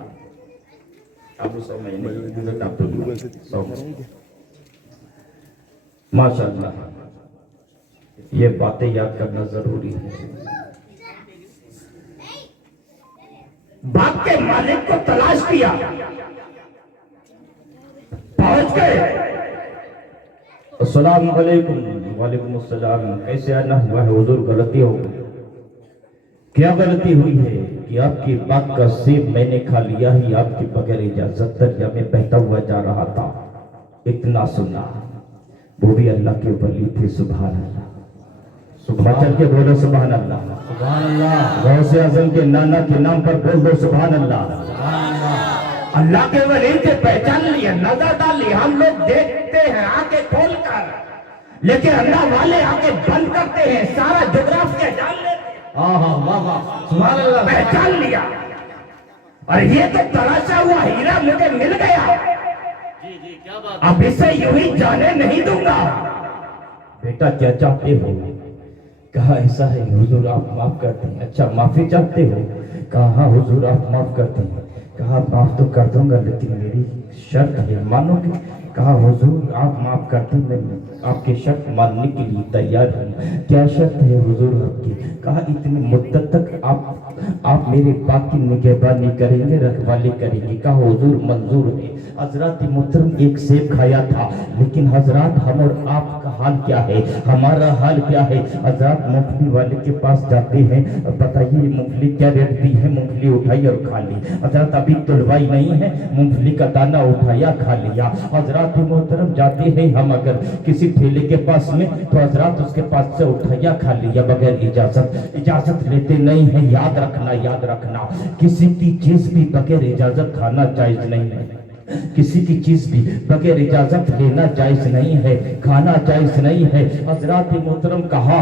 अबू समय नहीं, हज़रत अब्दुल्ला माशाअल्लाह। ये बातें याद करना जरूरी है। बाग के मालिक को तलाश किया, पहुंच गए। अस्सलाम वालेकुम। वालेकुम अस्सलाम। कैसे आना हुआ है हुजूर? गलती हो गई। क्या गलती हुई है कि आपकी बाग का सेब मैंने खा लिया ही आपकी बगैर इजाजत दरिया में बहता हुआ जा रहा था। इतना सुना, वो भी अल्लाह के वली थे। सुभान अल्लाह, सुभान। चल के बोलो सुभान अल्लाह, सुभान अल्लाह। गौसे आजम के नाना के नाम पर बोल दो सुभान अल्लाह। अल्लाह के वली थे, पहचान लिया, नजर डाल लिया। हम लोग देखते हैं आंखें खोल कर, लेकिन अल्लाह वाले आंखें बंद करते हैं, सारा जोग्राफिया जान लेते। सुभान अल्लाह, पहचान लिया। और ये तो तराशा हुआ हीरा मुझे मिल गया। अब इसे यूं ही जाने नहीं दूंगा। बेटा क्या चाहते हो? कहा ऐसा है हुजूर आप माफ करते हैं। अच्छा माफी चाहते हो? कहा हाँ हुजूर आप माफ करते हैं। कहा माफ तो कर दूंगा लेकिन मेरी शर्त है, मानोगे? कहा हुजूर आप माफ करते, मैं आपकी शर्त मानने के लिए तैयार हूँ। क्या शर्त है हुजूर आपकी? कहा इतनी मुद्दत तक आप मेरे बाग की निगहबानी करेंगे, रखवाली करेंगे। कहा हुजूर मंजूर है। हजरत मोहतरम एक सेब खाया था, लेकिन हजरत हम और आपका हाल क्या है, हमारा हाल क्या है? हजरत मूंगफली वाले के पास जाते हैं, बताइए मूंगफली क्या रेट दी है? मूंगफली उठाई और खा ली। हजरत अभी तुलवाई नहीं है, मूंगफली का दाना उठाया खा लिया। हजरत मोहतरम जाते हैं हम अगर किसी ठेले के पास में, तो हजरत उसके पास से उठाया खा लिया बगैर इजाजत लेते नहीं है। याद रखना, याद रखना, किसी की चीज भी बगैर इजाजत खाना जायज नहीं है। किसी की चीज भी बगैर इजाजत लेना जायज नहीं है, खाना जायज नहीं है। हजरत मोहतरम कहा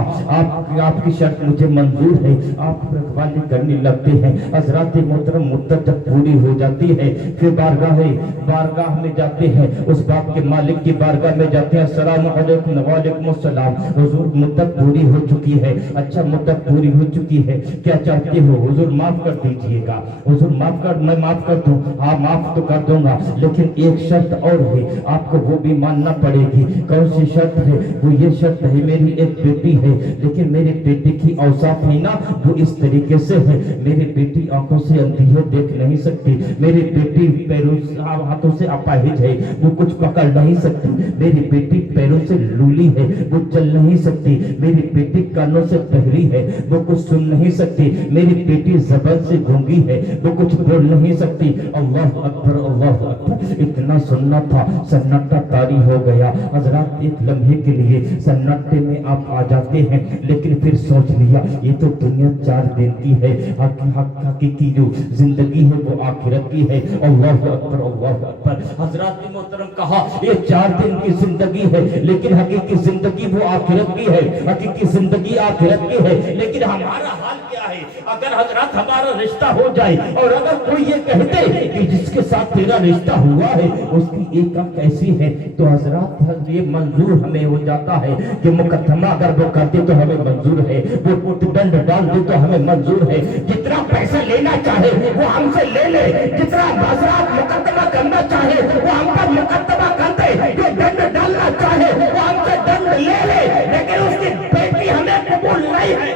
आपकी शर्त मुझे मंजूर है। आप रखवाली करने लगते हैं। हजरत मोहतरम मुद्दत जब पूरी हो जाती है, फिर बारगाह में जाते हैं, उस बाग के मालिक की बारगाह में जाते हैं। अस्सलाम वालेकुम। वालेकुम अस्सलाम। हुजूर मुद्दत पूरी हो चुकी है। अच्छा मुद्दत पूरी हो चुकी है, क्या चाहते हो? हुजूर माफ कर दीजिएगा। हुजूर माफ कर, मैं माफ कर दूं? हाँ माफ तो कर दूंगा, लेकिन एक शर्त और है, आपको वो भी मानना पड़ेगी। कौन सी शर्त है? वो ये शर्त है, मेरी एक बेटी है, लेकिन मेरी बेटी की औसाफ है ना वो इस तरीके से है, मेरी बेटी आंखों से अंधी है, देख नहीं सकती। मेरी बेटी पैरों हाथों से अपाहिज है, वो कुछ पकड़ नहीं सकती। मेरी बेटी पैरों से लूली है, वो चल नहीं सकती। मेरी बेटी कानों से बहरी है, वो कुछ सुन नहीं सकती। मेरी बेटी ज़बान से गूंगी है, वो कुछ बोल नहीं सकती। अल्लाह अकबर, अल्लाह अकबर। इतना सुनना था, सन्नाटा तारी हो गया। हजरत एक लम्हे के लिए सन्नाटे में आप आ जाते हैं, लेकिन फिर सोच लिया ये तो दुनिया 4 दिन की है, हकीकी जो जिंदगी है वो आखिरत की है। अल्लाह अकबर, अल्लाह अकबर। हजरत मोहतरम कहा ये 4 दिन की जिंदगी है, लेकिन हकीकी जिंदगी वो आखिरत की है। हकीकी जिंदगी आखिरत की है, लेकिन हमारा हाल क्या है? अगर हजरत हमारा रिश्ता हो जाए और अगर कोई ये कहते कि जिसके साथ तेरा रिश्ता हुआ है उसकी एकम कैसी है, तो हजरत ये मंजूर हमें हो जाता है कि मुकदमा अगर वो करते तो हमें मंजूर है, वो दंड डाल दे तो हमें मंजूर है, जितना पैसा लेना चाहे वो हमसे ले ले, जितना हजरत मुकदमा करना चाहे वो हम पर मुकदमा कर दे, जो दंड डालना चाहे वो हमसे दंड ले ले, लेकिन उसकी बेटी हमें कबूल नहीं है।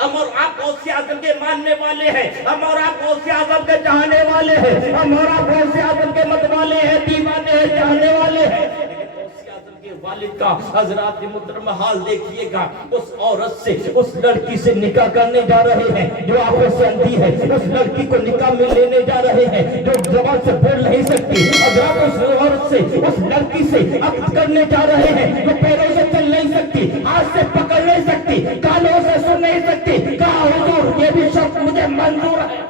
हम और आप गौसे आजम के मानने वाले हैं, हम और आप गौसे आजम के चाहने वाले हैं, हम और आप गौसे आजम के मत वाले हैं, दीवाने हैं, चाहने वाले हैं। गौसे आजम के वालिद का हजरात मुहतरम हाल देखिएगा, उस औरत से, उस लड़की से निकाह करने जा रहे हैं जो आंखों से अंधी है, उस लड़की को निकाह में लेने जा रहे हैं जो जबान से बोल नहीं सकती, हजरात उस औरत से, उस लड़की से अक्द करने जा रहे हैं जो पैरों से चल नहीं सकती, हाथ से पकड़ नहीं सकती, कानों से सुन नहीं सकती। कहा हुजूर ये भी शर्त मुझे मंजूर है।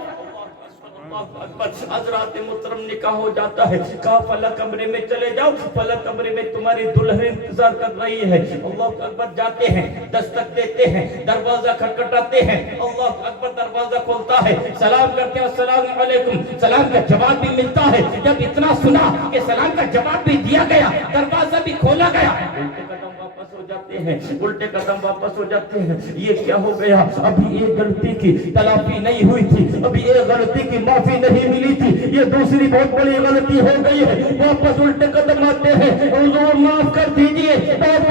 हजरात मुहतरम निकाह हो जाता है, कहा फला कमरे में चले जाओ, फला कमरे में तुम्हारी दुल्हन इंतजार कर रही है। अल्लाह अकबर जाते हैं, दस्तक देते हैं, दरवाजा खटखटाते हैं, अल्लाह अकबर दरवाजा खोलता है, सलाम करते हैं, अस्सलाम अलैकुम, सलाम का जवाब भी मिलता है। जब इतना सुना कि सलाम का जवाब भी दिया गया, दरवाजा भी खोला गया, जाते हैं, उल्टे कदम वापस हो जाते हैं। ये क्या हो गया? अभी एक गलती की तलाफी नहीं हुई थी, अभी एक गलती की माफी नहीं मिली थी, ये दूसरी बहुत बड़ी गलती हो गई है। वापस उल्टे कदम आते हैं, हुजूर माफ कर दीजिए, बहुत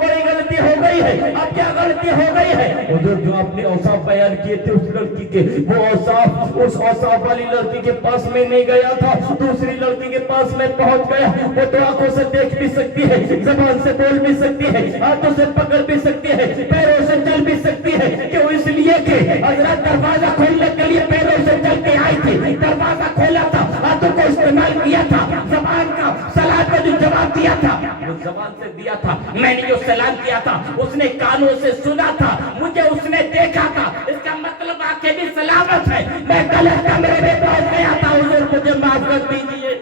बड़ी गलती हो गई है। अब क्या गलती हो गई है? हुजूर जो आपने औसाफ बयान किए थे उस लड़की के, वो औसाफ उस औसाफ वाली लड़की के पास में नहीं गया था, दूसरी लड़की के पास में पहुंच गया। वो तो आंखों से देख भी सकती है, जबान से बोल भी सकती है, हाथों से पकड़ भी सकती है, पैरों से चल भी सकती है। क्यों? इसलिए कि हजरत दरवाजा खोलने के लिए पैरों से चल के आई थी, दरवाजा खोला था, हाथों को इस्तेमाल किया था, जबान का सलाम का जो जवाब दिया था वो जबान से दिया था। मैंने जो सलाम किया था उसने कानों से सुना था, मुझे उसने देखा था, इसका मतलब आंखें भी सलामत है। मैं गलत कमरे में पहुंच गया था, हुजूर मुझे माफ कर दीजिए।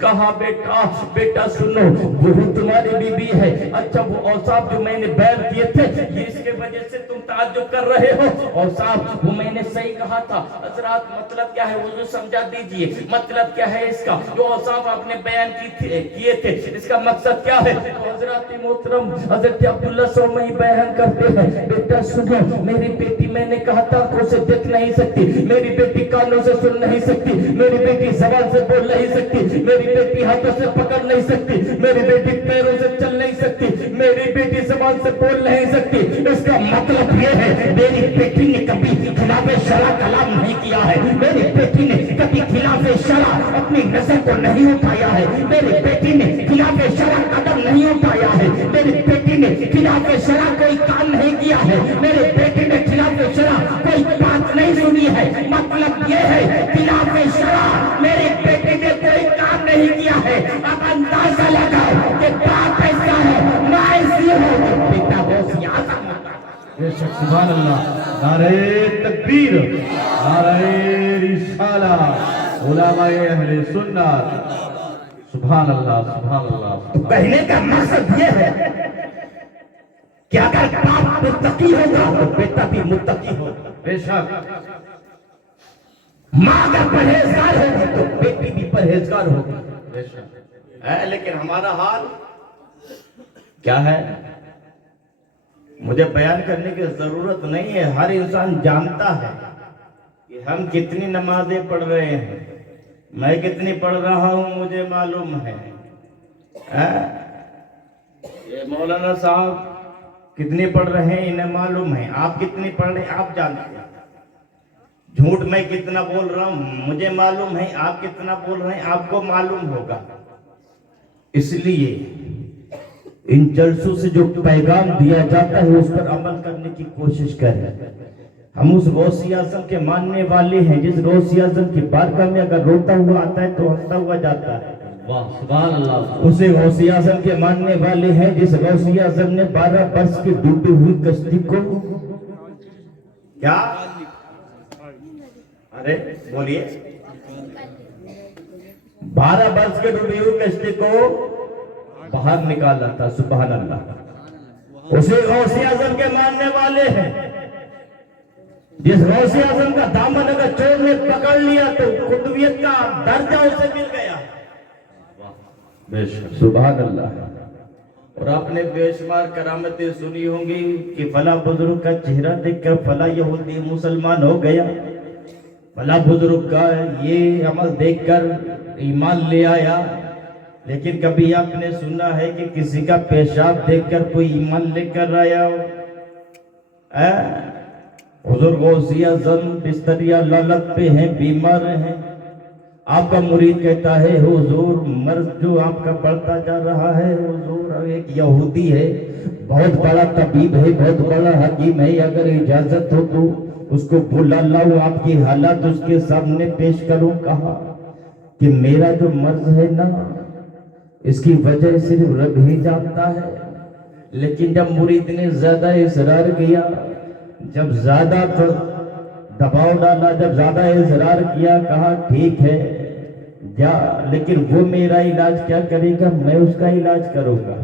कहा बेटा सुनो, वो तुम्हारी बीबी है। अच्छा वो औसाफ जो मैंने बयान किए थे ये इसके वजह से तुम ताज्जुब कर रहे हो। औसाफ वो मैंने सही कहा था। हजरात मतलब क्या है वो समझा दीजिए, मतलब क्या है इसका जो औसाफ आपने बयान किए थे, इसका मकसद क्या है? तो हजरत मोहतरम हजरत अब्दुल्ला सोमई बयान करते हैं, बेटा सुनो, मेरी बेटी मैंने कहा था आंखों से देख नहीं सकती, मेरी बेटी कानों से सुन नहीं सकती, मेरी बेटी जबान से बोल नहीं सकती, मेरी बेटी हाथों से पकड़ नहीं सकती, मेरी बेटी पैरों से चल नहीं सकती, मेरी बेटी जबान से बोल नहीं सकती। इसका मतलब यह है मेरी बेटी ने कभी खिलाफे शरा कलाम नहीं किया है, मेरी बेटी ने कभी खिलाफे शरा अपनी नजर को नहीं उठाया है, मेरी बेटी ने खिलाफे शरा कदम नहीं उठाया है, मेरी बेटी ने खिलाफे शरा कोई काम नहीं किया है, मेरी बेटी ने खिलाफे शरा कोई बात नहीं सुनी है। मतलब यह है खिलाफे शरा मेरी बेटी ने कोई काम नहीं किया है। अब अंदाजा लगाओ कि बाप ऐसा है, माँ ऐसी है, बेटा गौसे आज़म। बेशक सुभान अल्लाह, नारे तकबीर, नारे रिसालत, उलमाए अहले सुन्नत, सुभान अल्लाह सुभान अल्लाह। तो कहने का मकसद ये है कि अगर बाप मुत्तकी होगा तो बेटा भी मुत्तकी होगा। बेशक माँ अगर परहेजगार होगी तो बेटी भी परहेजगार होगी। बेशक लेकिन हमारा हाल क्या है? मुझे बयान करने की जरूरत नहीं है, हर इंसान जानता है कि हम कितनी नमाजें पढ़ रहे हैं, मैं कितनी पढ़ रहा हूं मुझे मालूम है। ये मौलाना साहब कितनी पढ़ रहे हैं इन्हें मालूम है, आप कितनी पढ़ रहे हैं आप जानते हैं। झूठ मैं कितना बोल रहा हूं मुझे मालूम है, आप कितना बोल रहे हैं आपको मालूम होगा। इसलिए इन जलसों से जो पैगाम दिया जाता है उस पर अमल करने की कोशिश करें। हम उस गौसी आज़म के मानने वाले हैं जिस गौसी आज़म की बारगाह में अगर रोता हुआ आता है तो हंसता हुआ जाता है। वाह सुभान अल्लाह। उसे गौसी आज़म के मानने वाले हैं जिस गौसी आज़म ने 12 वर्ष की डूबी हुई कश्ती को क्या, अरे बोलिए, 12 वर्ष के डूबी हुई कश्ती को बाहर निकाला था। सुभान अल्लाह। उसे गौसे आजम के मानने वाले हैं। जिस गौसे आजम का दामन अगर चोर ने पकड़ लिया तो कुतुबियत का दर्जा उसे मिल गया। सुभान अल्लाह। और आपने बेशुमार करामतें सुनी होंगी कि फला बुजुर्ग का चेहरा देखकर फला यहूदी मुसलमान हो गया, फला बुजुर्ग का ये अमल देखकर ईमान ले आया। लेकिन कभी आपने सुना है कि किसी का पेशाब देखकर कोई ईमान लेकर आया हो? हुजूर गौसे आज़म बिस्तरिया लालत पे हैं, बीमार हैं। आपका मुरीद कहता है हुजूर मर्ज जो आपका बढ़ता जा रहा है, हुजूर एक यहूदी है, बहुत बड़ा तबीब है, बहुत बड़ा हकीम है, अगर इजाजत हो तो उसको बुला लाऊं, आपकी हालत उसके सामने पेश करूं। कहा कि मेरा जो मर्ज है ना, इसकी वजह सिर्फ रब ही जानता है। लेकिन जब मुरीद ने ज्यादा इसरार किया, जब ज्यादा दबाव डाला, जब ज्यादा इसरार किया, कहा ठीक है जा, लेकिन वो मेरा इलाज क्या करेगा, मैं उसका इलाज करूंगा।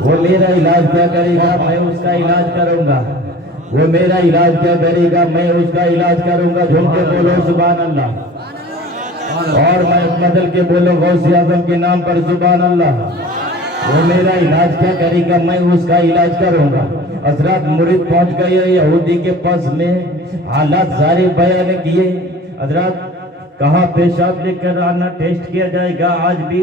वो मेरा इलाज क्या करेगा, मैं उसका इलाज करूंगा। वो मेरा इलाज क्या करेगा, मैं उसका इलाज करूंगा। झूम के बोलो सुभान अल्लाह, और मैं बदल के बोलो गौसे आज़म के नाम पर सुभान अल्लाह। वो मेरा इलाज क्या करेगा, मैं उसका इलाज करूंगा। हजरत मुरीद पहुंच गए यहूदी के पास में, हालात सारे बयान किए। हजरत कहा पेशाब लेकर आना, टेस्ट किया जाएगा। आज भी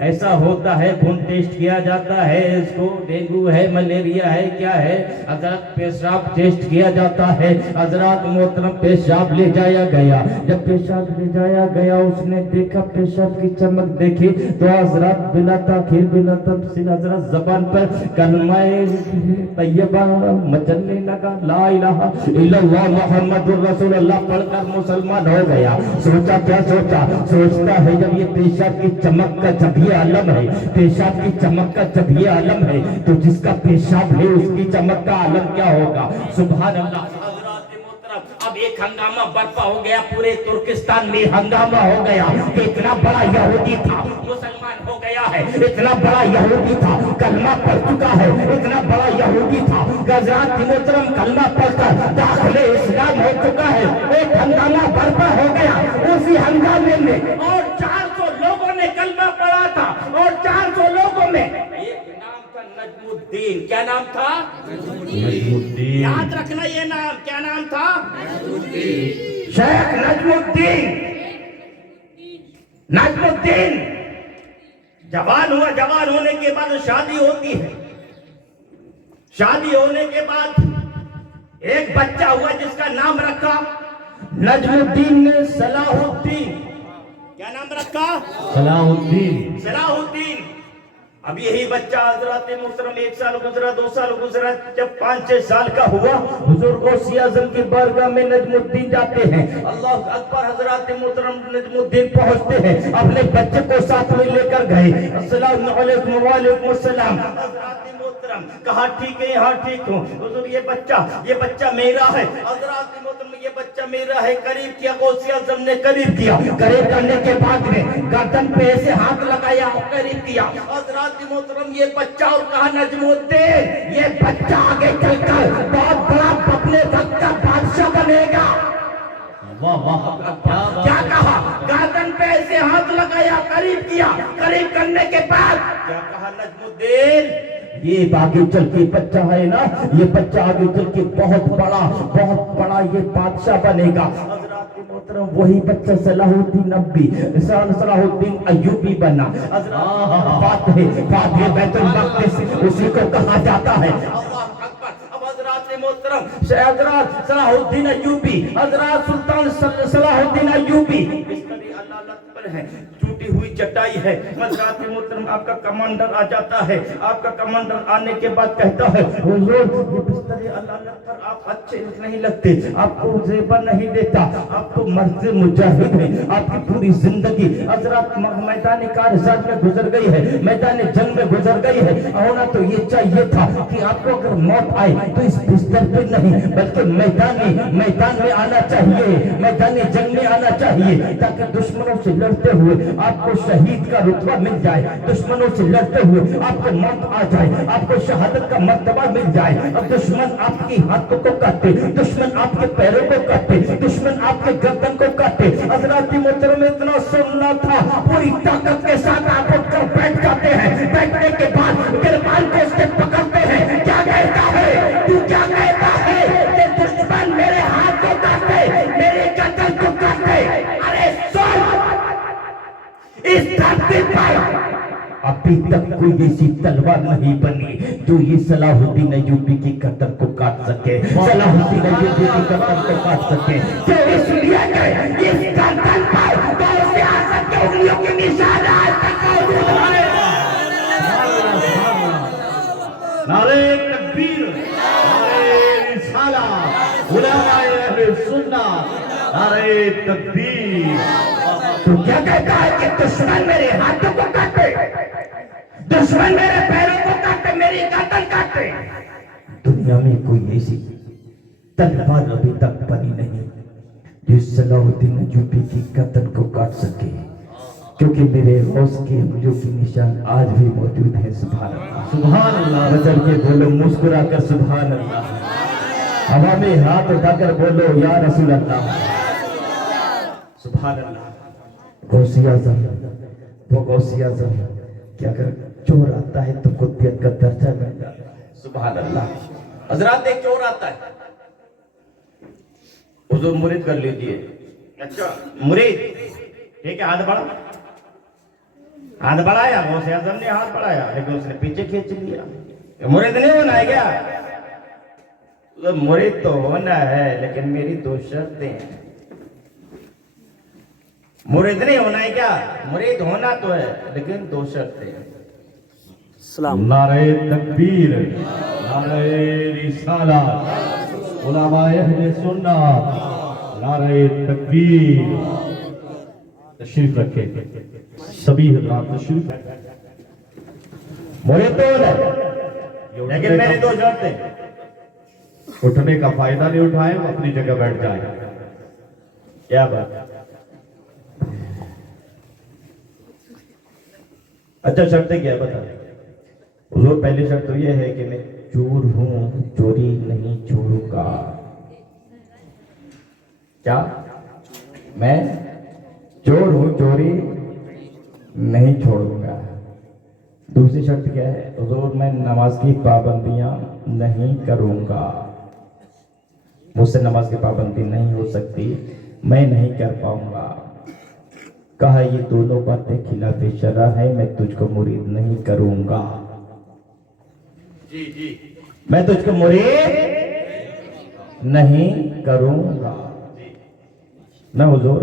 ऐसा होता है, खून टेस्ट किया जाता है, इसको डेंगू है, मलेरिया है, क्या है। हजरत पेशाब टेस्ट किया जाता है। हजरत मोहतरम पेशाब ले जाया गया। जब पेशाब ले जाया गया, उसने देखा पेशाब की चमक देखी तो हजरत बिला ताखीर बिला तफसील हजरत जबान पर कलमा तैयबा मचलने लगा, ला इलाहा इल्लल्लाह मुहम्मदुर रसूलुल्लाह पढ़कर मुसलमान हो गया। सोचा क्या सोचा, सोचता है जब ये पेशाब की चमक का जब ये आलम है, पेशाब की चमक का जब ये आलम है, तो जिसका पेशाब है उसकी चमक का आलम क्या होगा। सुभान अल्लाह। अब एक हंगामा बर्पा हो गया, पूरे तुर्किस्तान में हंगामा हो गया कि इतना बड़ा यहूदी था, मुसलमान हो गया है, इतना बड़ा यहूदी था, कलमा पढ़ चुका है, इतना बड़ा यहूदी था, हज़रत मोहतरम कलमा पढ़कर दाखिले इस्लाम हो चुका है। एक हंगामा बर्पा हो गया। उसी हंगामे में और 400 लोगों ने कलमा पढ़ा था, और 400 लोगों में एक नाम था नजमुद्दीन। क्या नाम था? नजमुद्दीन। याद रखना ये नाम, क्या नाम था? शेख नजमुद्दीन। नजमुद्दीन जवान हुआ, जवान होने के बाद शादी होती है। शादी होने के बाद एक बच्चा हुआ जिसका नाम रखा नजमुद्दीन ने सलाहुद्दीन। क्या नाम रखा? सलाहुद्दीन। सलाहुद्दीन। अब यही बच्चा हजरत मोहतरम 1 साल गुजरा, 2 साल गुजरा, जब 5-6 साल का हुआ, हुजूर गौसे आज़म की बारगाह में नजमुद्दीन जाते हैं। अल्लाह अकबर। हजरत मोहतरम नजमुद्दीन पहुंचते हैं, अपने बच्चे को साथ में लेकर गए। अस्सलामु अलैकुम व अलैकुम अस्सलाम। कहा ठीक है, यहाँ ठीक हूँ हुजूर, ये बच्चा मेरा है। हजरत मोहतरम ये बच्चा मेरा है। करीब किया गौसे आज़म ने, करीब किया। करीब करने के बाद में गर्दन पे ऐसे हाथ लगाया, करीब किया। हजरत मोहतरम ये बच्चा, और कहा नजमुद्दीन ये बच्चा आगे चलकर बहुत बड़ा अपने वक्त का बादशाह बनेगा। वाह वाह। क्या कहा? गर्दन पे ऐसे हाथ लगाया, करीब किया। करीब करने के बाद क्या कहा नजमुद्दीन, ये आगे चल के बच्चा है ना, ये बच्चा आगे चल के बहुत बड़ा ये बादशाह बनेगा। हजरत मोहतरम वही बच्चा सलाहुद्दीन नब्बी, सलाहुद्दीन अय्यूबी बना। बात है बैतुल मक़दिस उसी को कहा जाता है। अब हजरत मोहतरम हजरत सलाहुद्दीन अय्यूबी, हजरत सुल्तान सलाहुद्दीन अय्यूबी है, टूटी हुई चटाई है। हजरत मोहतरम आपका कमांडर आ जाता है। आपका कमांडर आने के बाद कहता है हुजूर ये बिस्तर अल्लाह पर आप अच्छे नहीं लगते, आपको ज़ेबा नहीं देता, आप तो मर्द मुजाहिद हैं, आपकी पूरी जिंदगी हजरत मैदान कारज़ात में गुजर गई है, मैदान जंग में गुजर गई है। होना तो ये चाहिए था कि आपको अगर मौत आए तो इस बिस्तर पे नहीं बल्कि मैदान में आना चाहिए, मैदान जंग में आना चाहिए, ताकि दुश्मनों से लड़ चलते हुए आपको शहीद का रुतबा मिल जाए, दुश्मनों से लड़ते हुए आपको मौत आ जाए, आपको शहादत का मर्तबा मिल जाए। अब दुश्मन आपकी हाथों को काटे, दुश्मन आपके पैरों को काटे, दुश्मन आपके गर्दन को काटे। हज़रात की मोहतरम में इतना सुनना था, पूरी ताकत के साथ आप उठकर बैठ जाते हैं। बैठने के बाद गिरबान को उसके पकड़ते हैं। क्या कहता है तू, क्या कहता है कि दुश्मन मेरे हाथ को काटे, मेरे गर्दन को काटे। अरे सुन, इस धरती पर अभी तक कोई ऐसी तलवार नहीं बनी जो ये सलाहुद्दीन अय्यूबी की गर्दन को काट सके, सलाहुद्दीन अय्यूबी की गर्दन को काट सके। जो इसलिए कि इस गर्दन पर गौस आज़म के उंगलियों के निशान आज तक मौजूद है। नारे तकबीर, नारे रिसालत, उलमाए अहले सुन्नत, नारे तकबीर। तो क्या कहता है कि दुश्मन मेरे हाथों को काटे, दुश्मन मेरे पैरों को काटे, मेरी गर्दन काटे। दुनिया में कोई ऐसी तलवार अभी तक बनी नहीं जो सलाहुद्दीन अय्यूबी की गर्दन को काट सके, क्योंकि मेरे गौस के उंगलियों के निशान आज भी मौजूद है। सुभान अल्लाह, सुभान अल्लाह। बदल के बोलो, मुस्कुरा कर सुभान अल्लाह। हवा में हाथ उठाकर बोलो या रसूल अल्लाह, सुभान अल्लाह। गौसी आज़म, वो गौसी आज़म कि अगर चोर आता है तो कुतियत का दर्जा मिल जाता है। सुभान अल्लाह। हजरात, एक चोर आता है, हुजूर मुरीद कर लीजिए। अच्छा मुरीद, ठीक है, हाथ बढ़ा, हाथ बढ़ाया, गौसे आज़म ने हाथ बढ़ाया, लेकिन उसने पीछे खींच लिया। मुरीद नहीं होना है क्या? मुरीद तो होना है, लेकिन मेरी दो शर्तें हैं। मुरीद नहीं होना है क्या? मुरीद होना तो है, लेकिन दो शर्तें हैं। नारे तकबीर, नारे रिसालत, उलमाए अहले सुन्नत, नारे तकबीर। तशरीफ रखे सभी हज़रात, तशरीफ। मुरीद तो होना, लेकिन मेरी दो शर्तें। उठने का फायदा नहीं उठाए, अपनी जगह बैठ जाए। क्या बात? अच्छा, शर्तें क्या है बता। हुजूर, पहली शर्त तो ये है कि मैं चोर हूं, चोरी नहीं छोड़ूंगा। क्या? मैं चोर हूं, चोरी नहीं छोड़ूंगा। दूसरी शर्त क्या है? हुजूर, मैं नमाज की पाबंदियां नहीं करूंगा, मुझसे नमाज की पाबंदी नहीं हो सकती, मैं नहीं कर पाऊंगा। कहा ये दोनों बातें खिलाफ शरअ है, मैं तुझको मुरीद नहीं करूंगा। जी जी, मैं तुझको मुरीद नहीं करूंगा। मैं हुजूर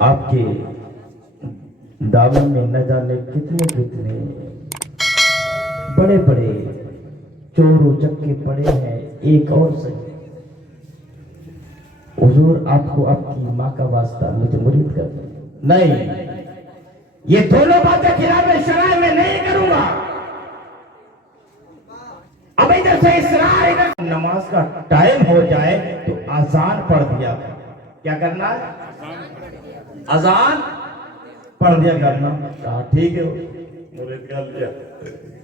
आपके दावे में न जाने कितने कितने बड़े बड़े चोर उचक्के पड़े हैं, एक और सही। हुजूर, आपको आपकी माँ का वास्ता मुझे मुरीद कर दो। नहीं, ये दोनों बातें खिलाफ शरअ में नहीं करूंगा। अब इधर से इसरार, इधर नमाज का टाइम हो जाए तो अजान पढ़ दिया। क्या करना है? अजान पढ़ दिया करना। कहा ठीक है, मुरीद कर लिया,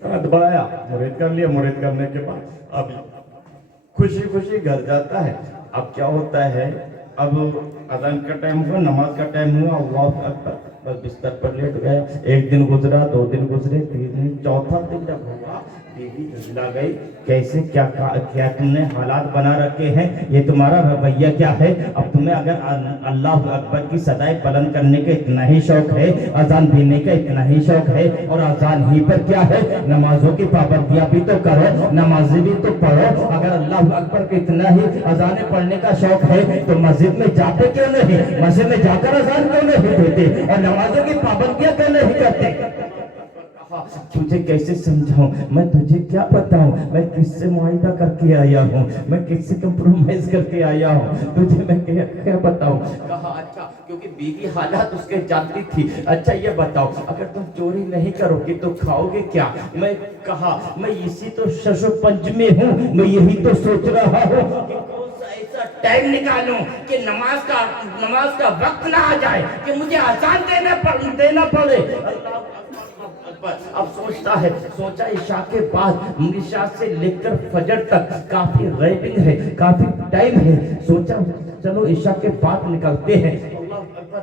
हाथ बढ़ाया, मुरीद कर लिया। मुरीद करने के बाद अब खुशी खुशी घर जाता है। अब क्या होता है, अब अज़ान का टाइम हुआ, नमाज का टाइम हुआ, अल्लाह अकबर, बस बिस्तर पर लेट गया। एक दिन गुजरा, 2 दिन गुजरे, 3 दिन, चौथा दिन जब हुआ, बीवी झुंझला गई। कैसे क्या तुमने हालात बना रखे हैं, ये तुम्हारा रवैया क्या है? अब तुम्हें अगर अल्लाह अकबर की सदाएं बुलंद करने का इतना ही शौक है, अजान देने का इतना ही शौक है, और अजान ही पर क्या है, नमाजों की पाबंदियां भी तो करो, नमाजें भी तो पढ़ो। अगर अल्लाह अकबर को इतना ही अजानें पढ़ने का शौक है तो मस्जिद में जाते क्यों नहीं? मस्जिद में जाकर अजान क्यों नहीं देते और नमाजों की पाबंदियां क्यों नहीं करते? तुझे कैसे समझाऊं, मैं तुझे क्या बताऊं, मैं किससे मुआहिदा करके आया हूँ, मैं किससे कंप्रोमाइज करके आया हूँ, तुझे मैं क्या बताऊं? कहा अच्छा, क्योंकि बीवी हालात उसके जानती थी। अच्छा ये बताओ, अगर तुम चोरी नहीं करोगे तो खाओगे क्या? मैं कहा मैं इसी तो शशो पंच में हूँ, मैं यही तो सोच रहा हूँ कि कौन सा ऐसा ٹائم نکالوں کہ نماز کا وقت نہ آ جائے کہ مجھے اذان دینا پڑے. اب سوچا عشاء کے بعد عشاء سے لے کر فجر تک کافی غیبنگ ہے, کافی ٹائم ہے. سوچا چلو عشاء کے بعد نکلتے ہیں.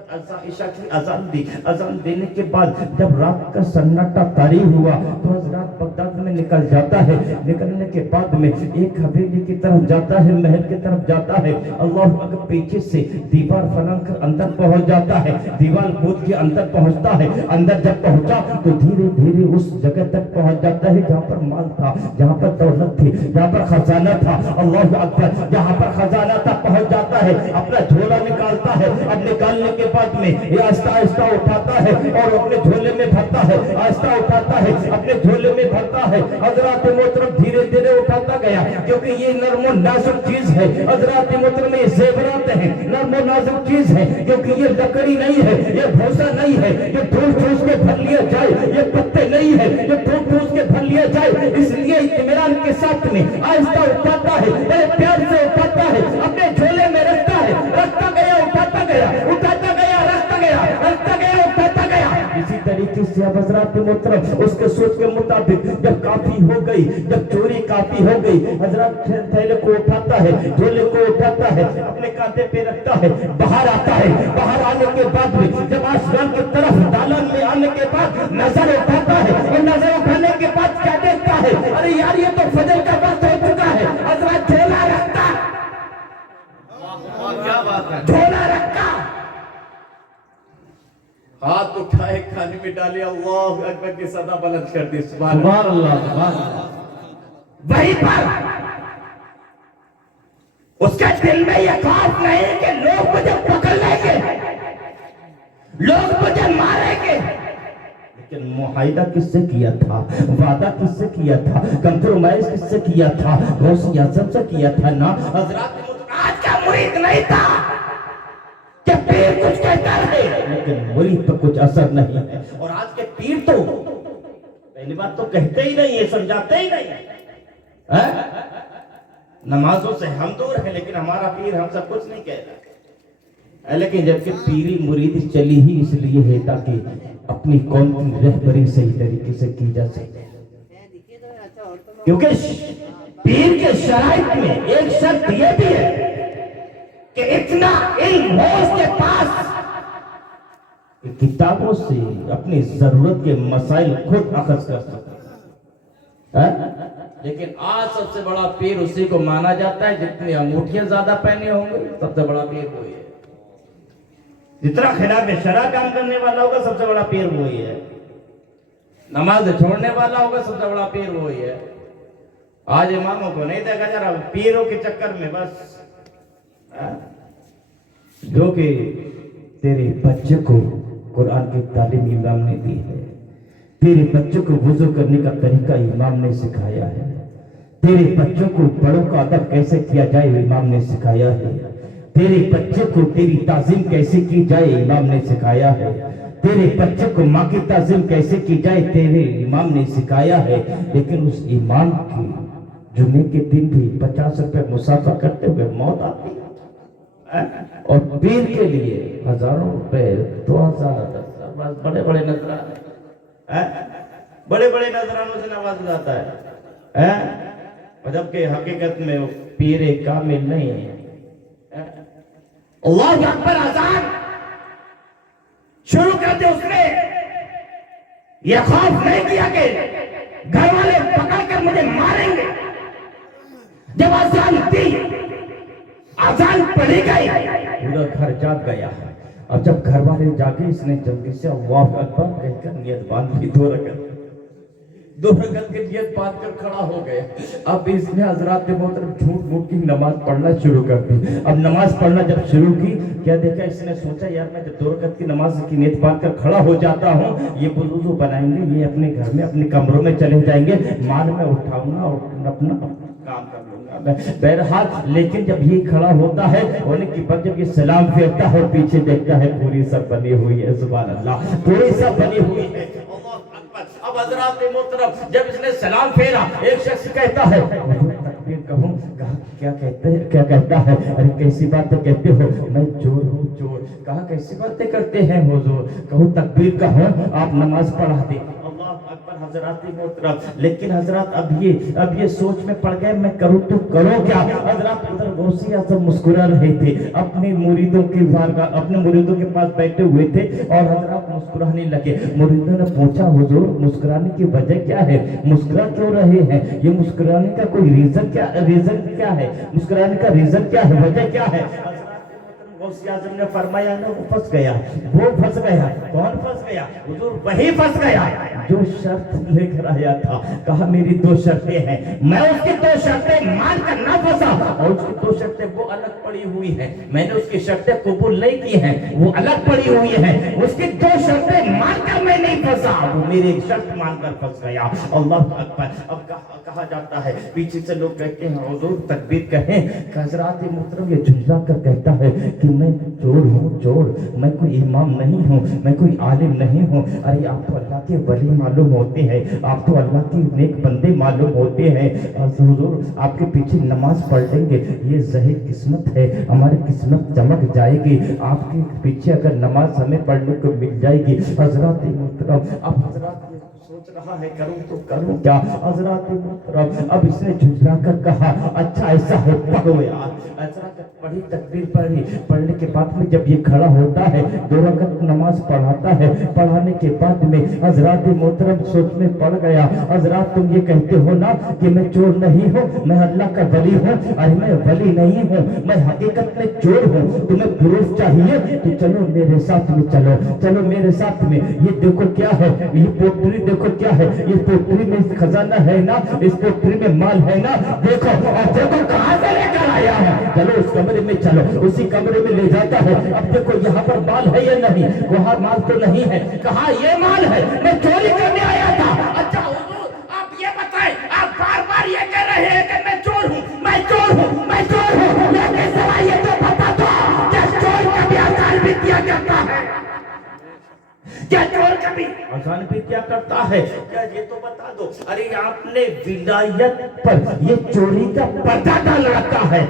عشاء کی اذان دی. اذان دینے کے بعد جب رات کا سناٹا طاری ہوا تو حضرات بغداد میں نکل جاتا ہے. نکلنے کے بعد میں ایک حویلی کی طرف جاتا ہے, محل کی طرف جاتا ہے. اللہ اکبر, پیچھے سے دیوار پھلانگ کر اندر پہنچ جاتا ہے. دیوار کود کے اندر پہنچتا ہے. اندر جب پہنچا تو دھیرے دھیرے اس جگہ تک پہنچ جاتا ہے جہاں پر مال تھا, جہاں پر دولت تھی, جہاں پر خزانہ تھا. اللہ اکبر, جہاں پر خزانہ تھا پہنچ جاتا ہے. اپنا جھولا نکالتا ہے. اب نکالنے کے بعد میں یہ آہستہ آہستہ اٹھاتا ہے اور اپنے جھولے میں بھرتا ہے. آہستہ اٹھاتا ہے, اپنے جھولے میں بھرتا ہے. حضرات محترم دھیرے دھیرے اٹھاتا گیا کیونکہ یہ نرم و نازک چیز ہے. حضرات محترم یہ زیورات ہیں, نرم و نازک چیز ہے کیونکہ یہ لکڑی نہیں ہے, یہ بھوسا نہیں ہے, یہ ٹھوس ٹھوس کے بھر لیا جائے, یہ پتے نہیں ہے یہ ٹھوس ٹھوس کے بھر لیا جائے. اس لیے اطمینان کے ساتھ میں آہستہ اٹھاتا ہے, بڑے پیار سے اٹھاتا ہے, اپنے جھولے میں رکھتا ہے. رکھتا گیا, اٹھاتا گیا, اٹھاتا گیا, رکھتا گیا, رکھتا گیا, اٹھاتا گیا. اسی طریقے سے اب حضرات محترم اس کے سوچ کے مطابق جب کافی ہو گئی, جب چوری کافی ہو گئی, حضرات تھیلے کو اٹھاتا ہے, جھولے کو اٹھاتا ہے, اپنے کاندھے پہ رکھتا ہے, باہر آتا ہے. باہر آنے کے بعد میں جب آسمان کی طرف دالان میں آنے کے بعد نظر اٹھاتا ہے اور نظر اٹھانے کے بعد کیا دیکھتا ہے, ارے یار یہ تو فجر کا وقت ہو چکا ہے. حضرات جھولا رکھتا, جھولا رکھا, ہاتھ اٹھائے, کھانے میں ڈالے, اللہ اکبر کی صدا بلند کر دی. سبحان اللہ, سبحان اللہ. وہیں پر اس کے دل میں یہ خوف نہیں کہ لوگ مجھے پکڑ لیں گے, لوگ مجھے ماریں گے. لیکن معاہدہ کس سے کیا تھا, وعدہ کس سے کیا تھا, کمپرومائز کس سے کیا تھا, غوث اعظم سے کیا تھا نا. حضرات آج کا مرید نہیں تھا کہ پیر کچھ کہتا ہے لیکن مرید تو کچھ اثر نہیں ہے. اور آج کے پیر تو پہلی بات تو کہتے ہی نہیں ہے, سمجھاتے ہی نہیں. نمازوں سے ہم دور ہیں لیکن ہمارا پیر ہم سب کچھ نہیں کہتا. لیکن جبکہ پیری مرید چلی ہی اس لیے ہے تاکہ اپنی قوم کی رہبری صحیح طریقے سے کی جا سکے. کیونکہ پیر کے شرائط میں ایک شرط یہ بھی ہے کہ اتنا علم ہو اس کے پاس کہ کتابوں سے اپنی ضرورت کے مسائل خود اخذ کر سکے. لیکن آج سب سے بڑا پیر اسی کو مانا جاتا ہے جتنی انگوٹھیاں زیادہ پہنے ہوں گے سب سے بڑا پیر وہی ہے. جتنا خلاف شرع کام کرنے والا ہوگا سب سے بڑا پیر وہی ہے. نماز چھوڑنے والا ہوگا سب سے بڑا پیر وہی ہے. آج اماموں کو نہیں دیکھا جا رہا, پیروں کے چکر میں بس. جو کہ تیرے بچے کو قرآن کی تعلیم امام نے دی ہے, تیرے بچوں کو وضو کرنے کا طریقہ امام نے سکھایا ہے, تیرے بچوں کو بڑوں کا ادب کیسے کیا جائے امام نے سکھایا ہے, تیرے بچے کو تیری تعظیم کیسے کی جائے امام نے سکھایا ہے, تیرے بچے کو ماں کی تعظیم کیسے کی جائے تیرے امام نے سکھایا ہے. لیکن اس امام کی جمعے کے دن بھی 50 روپے مسافر کرتے ہوئے موت آتی ہے, اور پیر کے لیے ہزاروں روپے, 2000 بڑے بڑے نذرانے, بڑے بڑے نذرانوں سے نوازا جاتا ہے. جبکہ حقیقت میں وہ پیر کامل نہیں ہے. اللہ اکبر, اذان شروع کر دے اس نے یہ خوف نہیں کیا کہ گھر والے پکڑ کر مجھے ماریں گے. جب اذان دی, اذان پڑھی گئی, پورا گھر جاگ گیا. اور جب گھر والے جاگے اس نے جلدی سے اللہ اکبر کہہ کر نیت باندھ لی. 2 رکعت کی نیت باندھ کر کھڑا ہو گیا. اب اس نے حضرات محترم جھوٹ موٹ کی نماز پڑھنا شروع کر دی. اب نماز پڑھنا جب شروع کی, کیا دیکھا اس نے سوچا یار میں جب 2 رکعت کی نماز کی نیت باندھ کر کھڑا ہو جاتا ہوں, یہ وضو بنائیں گے, یہ اپنے گھر میں اپنے کمروں میں چلے جائیں گے, مال میں اٹھاؤں گا اور اپنا کام کر لوں گا. بہرحال لیکن جب یہ کھڑا ہوتا ہے ہونے کے بعد جب یہ سلام پھیرتا ہے پیچھے دیکھتا ہے پوری سب بنی ہوئی ہے. سبحان اللہ, پوری سب بنی ہوئی ہے. اب حضرات محترم جب اس نے سلام پھیرا, ایک شخص کہتا ہے تکبیر کہوں, क्या कहता है, अरे कैसी बातें कहते हो, मैं चोर हूँ चोर। कहा कैसी बातें करते हैं हुजूर, कहो तकबीर कहो, आप नमाज पढ़ा दे। अल्लाह अकबर हजरात मोहतरम, लेकिन हजरत अब ये सोच में पड़ गए मैं करूँ तो करो क्या। हजरत उधर गौसी आजम मुस्कुरा रहे थे, अपने मुरीदों के पास बैठे हुए थे और हजरत मुस्कुराने लगे। मुरीदों ने पूछा हुजूर मुस्कुराने की वजह क्या है, मुस्कुरा क्यों रहे हैं, ये मुस्कुराने का कोई रीजन क्या है, मुस्कुराने का रीजन क्या है, वजह क्या है। गौसी आजम ने फरमाया ना वो फंस गया। कौन फंस गया हुजूर, वही फंस गया जो शर्त लेकर आया था। कहा मेरी 2 शर्तें हैं, मैं उसकी 2 शर्तें मान कर ना फंसा, और उसकी 2 शर्तें वो अलग पड़ी हुई हैं, मैंने उसकी शर्तें कबूल नहीं की हैं, वो अलग पड़ी हुई हैं। उसकी 2 शर्तें मानकर मैं नहीं फंसा, वो मेरी एक शर्त मानकर फंस गया। अल्लाह अकबर। अब कहा जाता है, पीछे से लोग कहते हैं हुजूर तकबीर कहें। हज़रात मोहतरम ये झुंझला कर कहता है कि मैं चोर हूँ चोर, मैं कोई इमाम नहीं हूँ, मैं कोई आलिम नहीं हूँ। अरे आप तो अल्लाह के वली मालूम होते हैं, आप तो अल्लाह के नेक बंदे मालूम होते हैं। हुजूर आपके पीछे नमाज पढ़ लेंगे, ये ज़हीर किस्मत है, हमारी किस्मत चमक जाएगी। आपके पीछे अगर नमाज हमें पढ़ने को मिल जाएगी। हज़रात मोहतरम अब हज़रात सोच रहा है करूं तो करूं क्या। हज़रात मोहतरम अब इसने झुंझला कर कहा अच्छा ऐसा है पढ़ो यार। ऐसा पढ़ी तकबीर पढ़ने के बाद में जब ये खड़ा होता है 2 रकात नमाज पढ़ाता है, पढ़ाने के बाद में हज़रात मोहतरम सोच में पड़ गया। हज़रात तुम ये कहते हो ना कि मैं चोर नहीं हूँ, मैं अल्लाह का वली हूँ। अरे मैं वली नहीं हूँ, मैं हकीकत में चोर हूँ। तुम्हें प्रूफ चाहिए तो चलो मेरे साथ में, चलो मेरे साथ में। ये देखो क्या है, ये पोटली देखो क्या है, ये पोटली में खजाना है ना, इस पोटली में माल है ना, देखो और देखो कहाँ से लेकर आया है। चलो उस कमरे में चलो, उसी कमरे में ले जाता है। अब देखो यहाँ पर माल है या नहीं, वहाँ माल तो नहीं है। कहा ये माल है, मैं चोरी करने आया था। अच्छा हुजूर आप ये बताएं, आप बार ये कह रहे हैं कि मैं चोर हूँ, मैं चोर हूँ, मैं चोर हूँ, लेकिन जरा ये तो बता दो क्या चोर कभी आसान भी किया जाता है, क्या चोर कभी आसान भी क्या करता है, क्या ये तो बता दो। अरे आपने विलायत पर ये चोरी का पर्दा डाल रखा है।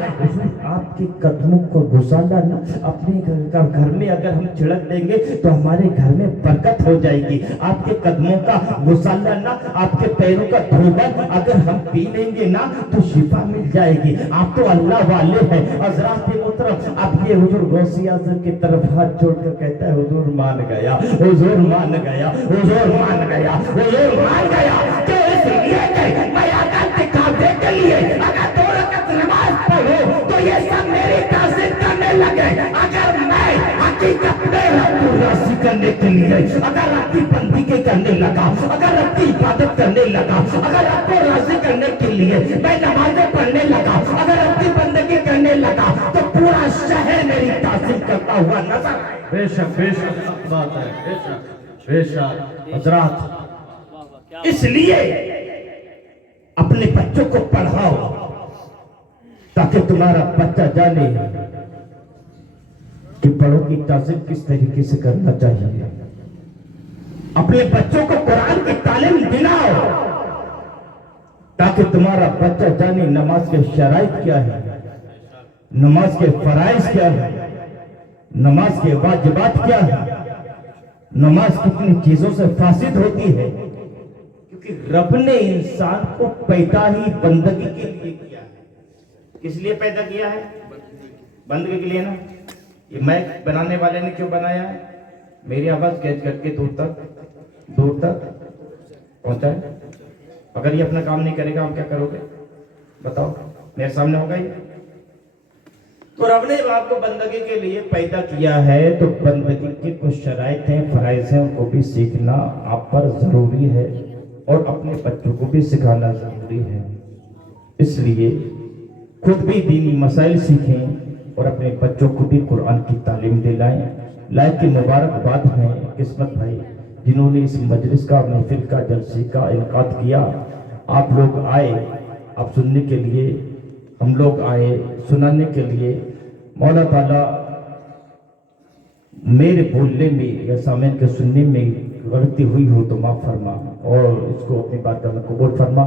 आपके कदमों को घुसाना ना अपने घर में अगर हम छिड़क देंगे तो हमारे घर में बरकत हो जाएगी। आपके कदमों का घुसाना ना, आपके पैरों का धोबन अगर हम पी लेंगे ना तो शिफा मिल जाएगी। आप तो अल्लाह वाले हैं। हज़रात मोहतरम अब ये हुजूर गौसी आज़म की तरफ हाथ जोड़कर कहता है हुजूर मान गया, हुजूर मान गया, हुजूर मान गया, हुजूर मान गया। तो इसलिए कि मैं अगर दिखावे के लिए अगर 2 रकात नमाज पढ़ूं तो ये सब मेरी तासीर करने लगे। अगर मैं हकीकत में राज़ी करने के लिए अगर आपकी बंदी के करने लगा, अगर आपकी इबादत करने लगा, अगर आपको राज़ी करने के लिए मैं नमाज़ें पढ़ने लगा, अगर आपकी बंदगी करने लगा तो पूरा शहर मेरी तासीर करता हुआ नजर आए। बेशक बात है, बेशक। हज़रात इसलिए अपने बच्चों को पढ़ाओ ताकि तुम्हारा बच्चा जाने कि बड़ों की ताज़ीम किस तरीके से करना चाहिए। अपने बच्चों को कुरान की तालीम दिलाओ ताकि तुम्हारा बच्चा जाने नमाज के शराइत क्या है, नमाज के फराइज क्या है, नमाज के वाजिबात क्या है, नमाज कितनी चीजों से फासिद होती है। क्योंकि रब ने इंसान को पैदा ही बंदगी के लिए किया है। किस लिए पैदा किया है? बंदगी के लिए ना। ये माइक बनाने वाले ने क्यों बनाया है? मेरी आवाज कैच करके दूर तक पहुंचाए। अगर ये अपना काम नहीं करेगा हम क्या करोगे बताओ? मेरे सामने होगा ये। तो रब ने आपको बंदगी के लिए पैदा किया है तो बंदगी के कुछ शराइत हैं, फराइज हैं, उनको भी सीखना आप पर जरूरी है और अपने बच्चों को भी सिखाना जरूरी है। इसलिए खुद भी दीनी मसाइल सीखें और अपने बच्चों को भी कुरान की तालीम दिलाएं। लाइफ की मुबारकबाद है किस्मत भाई जिन्होंने इस मजलिस का, महफिल का, जलसे का इनकाद किया। आप लोग आए, आप सुनने के लिए, हम लोग आए सुनाने के लिए। मौला ताला मेरे बोलने में या सामने के सुनने में गलती हुई हो तो माफ फरमा और इसको अपनी बात का कबूल फरमा।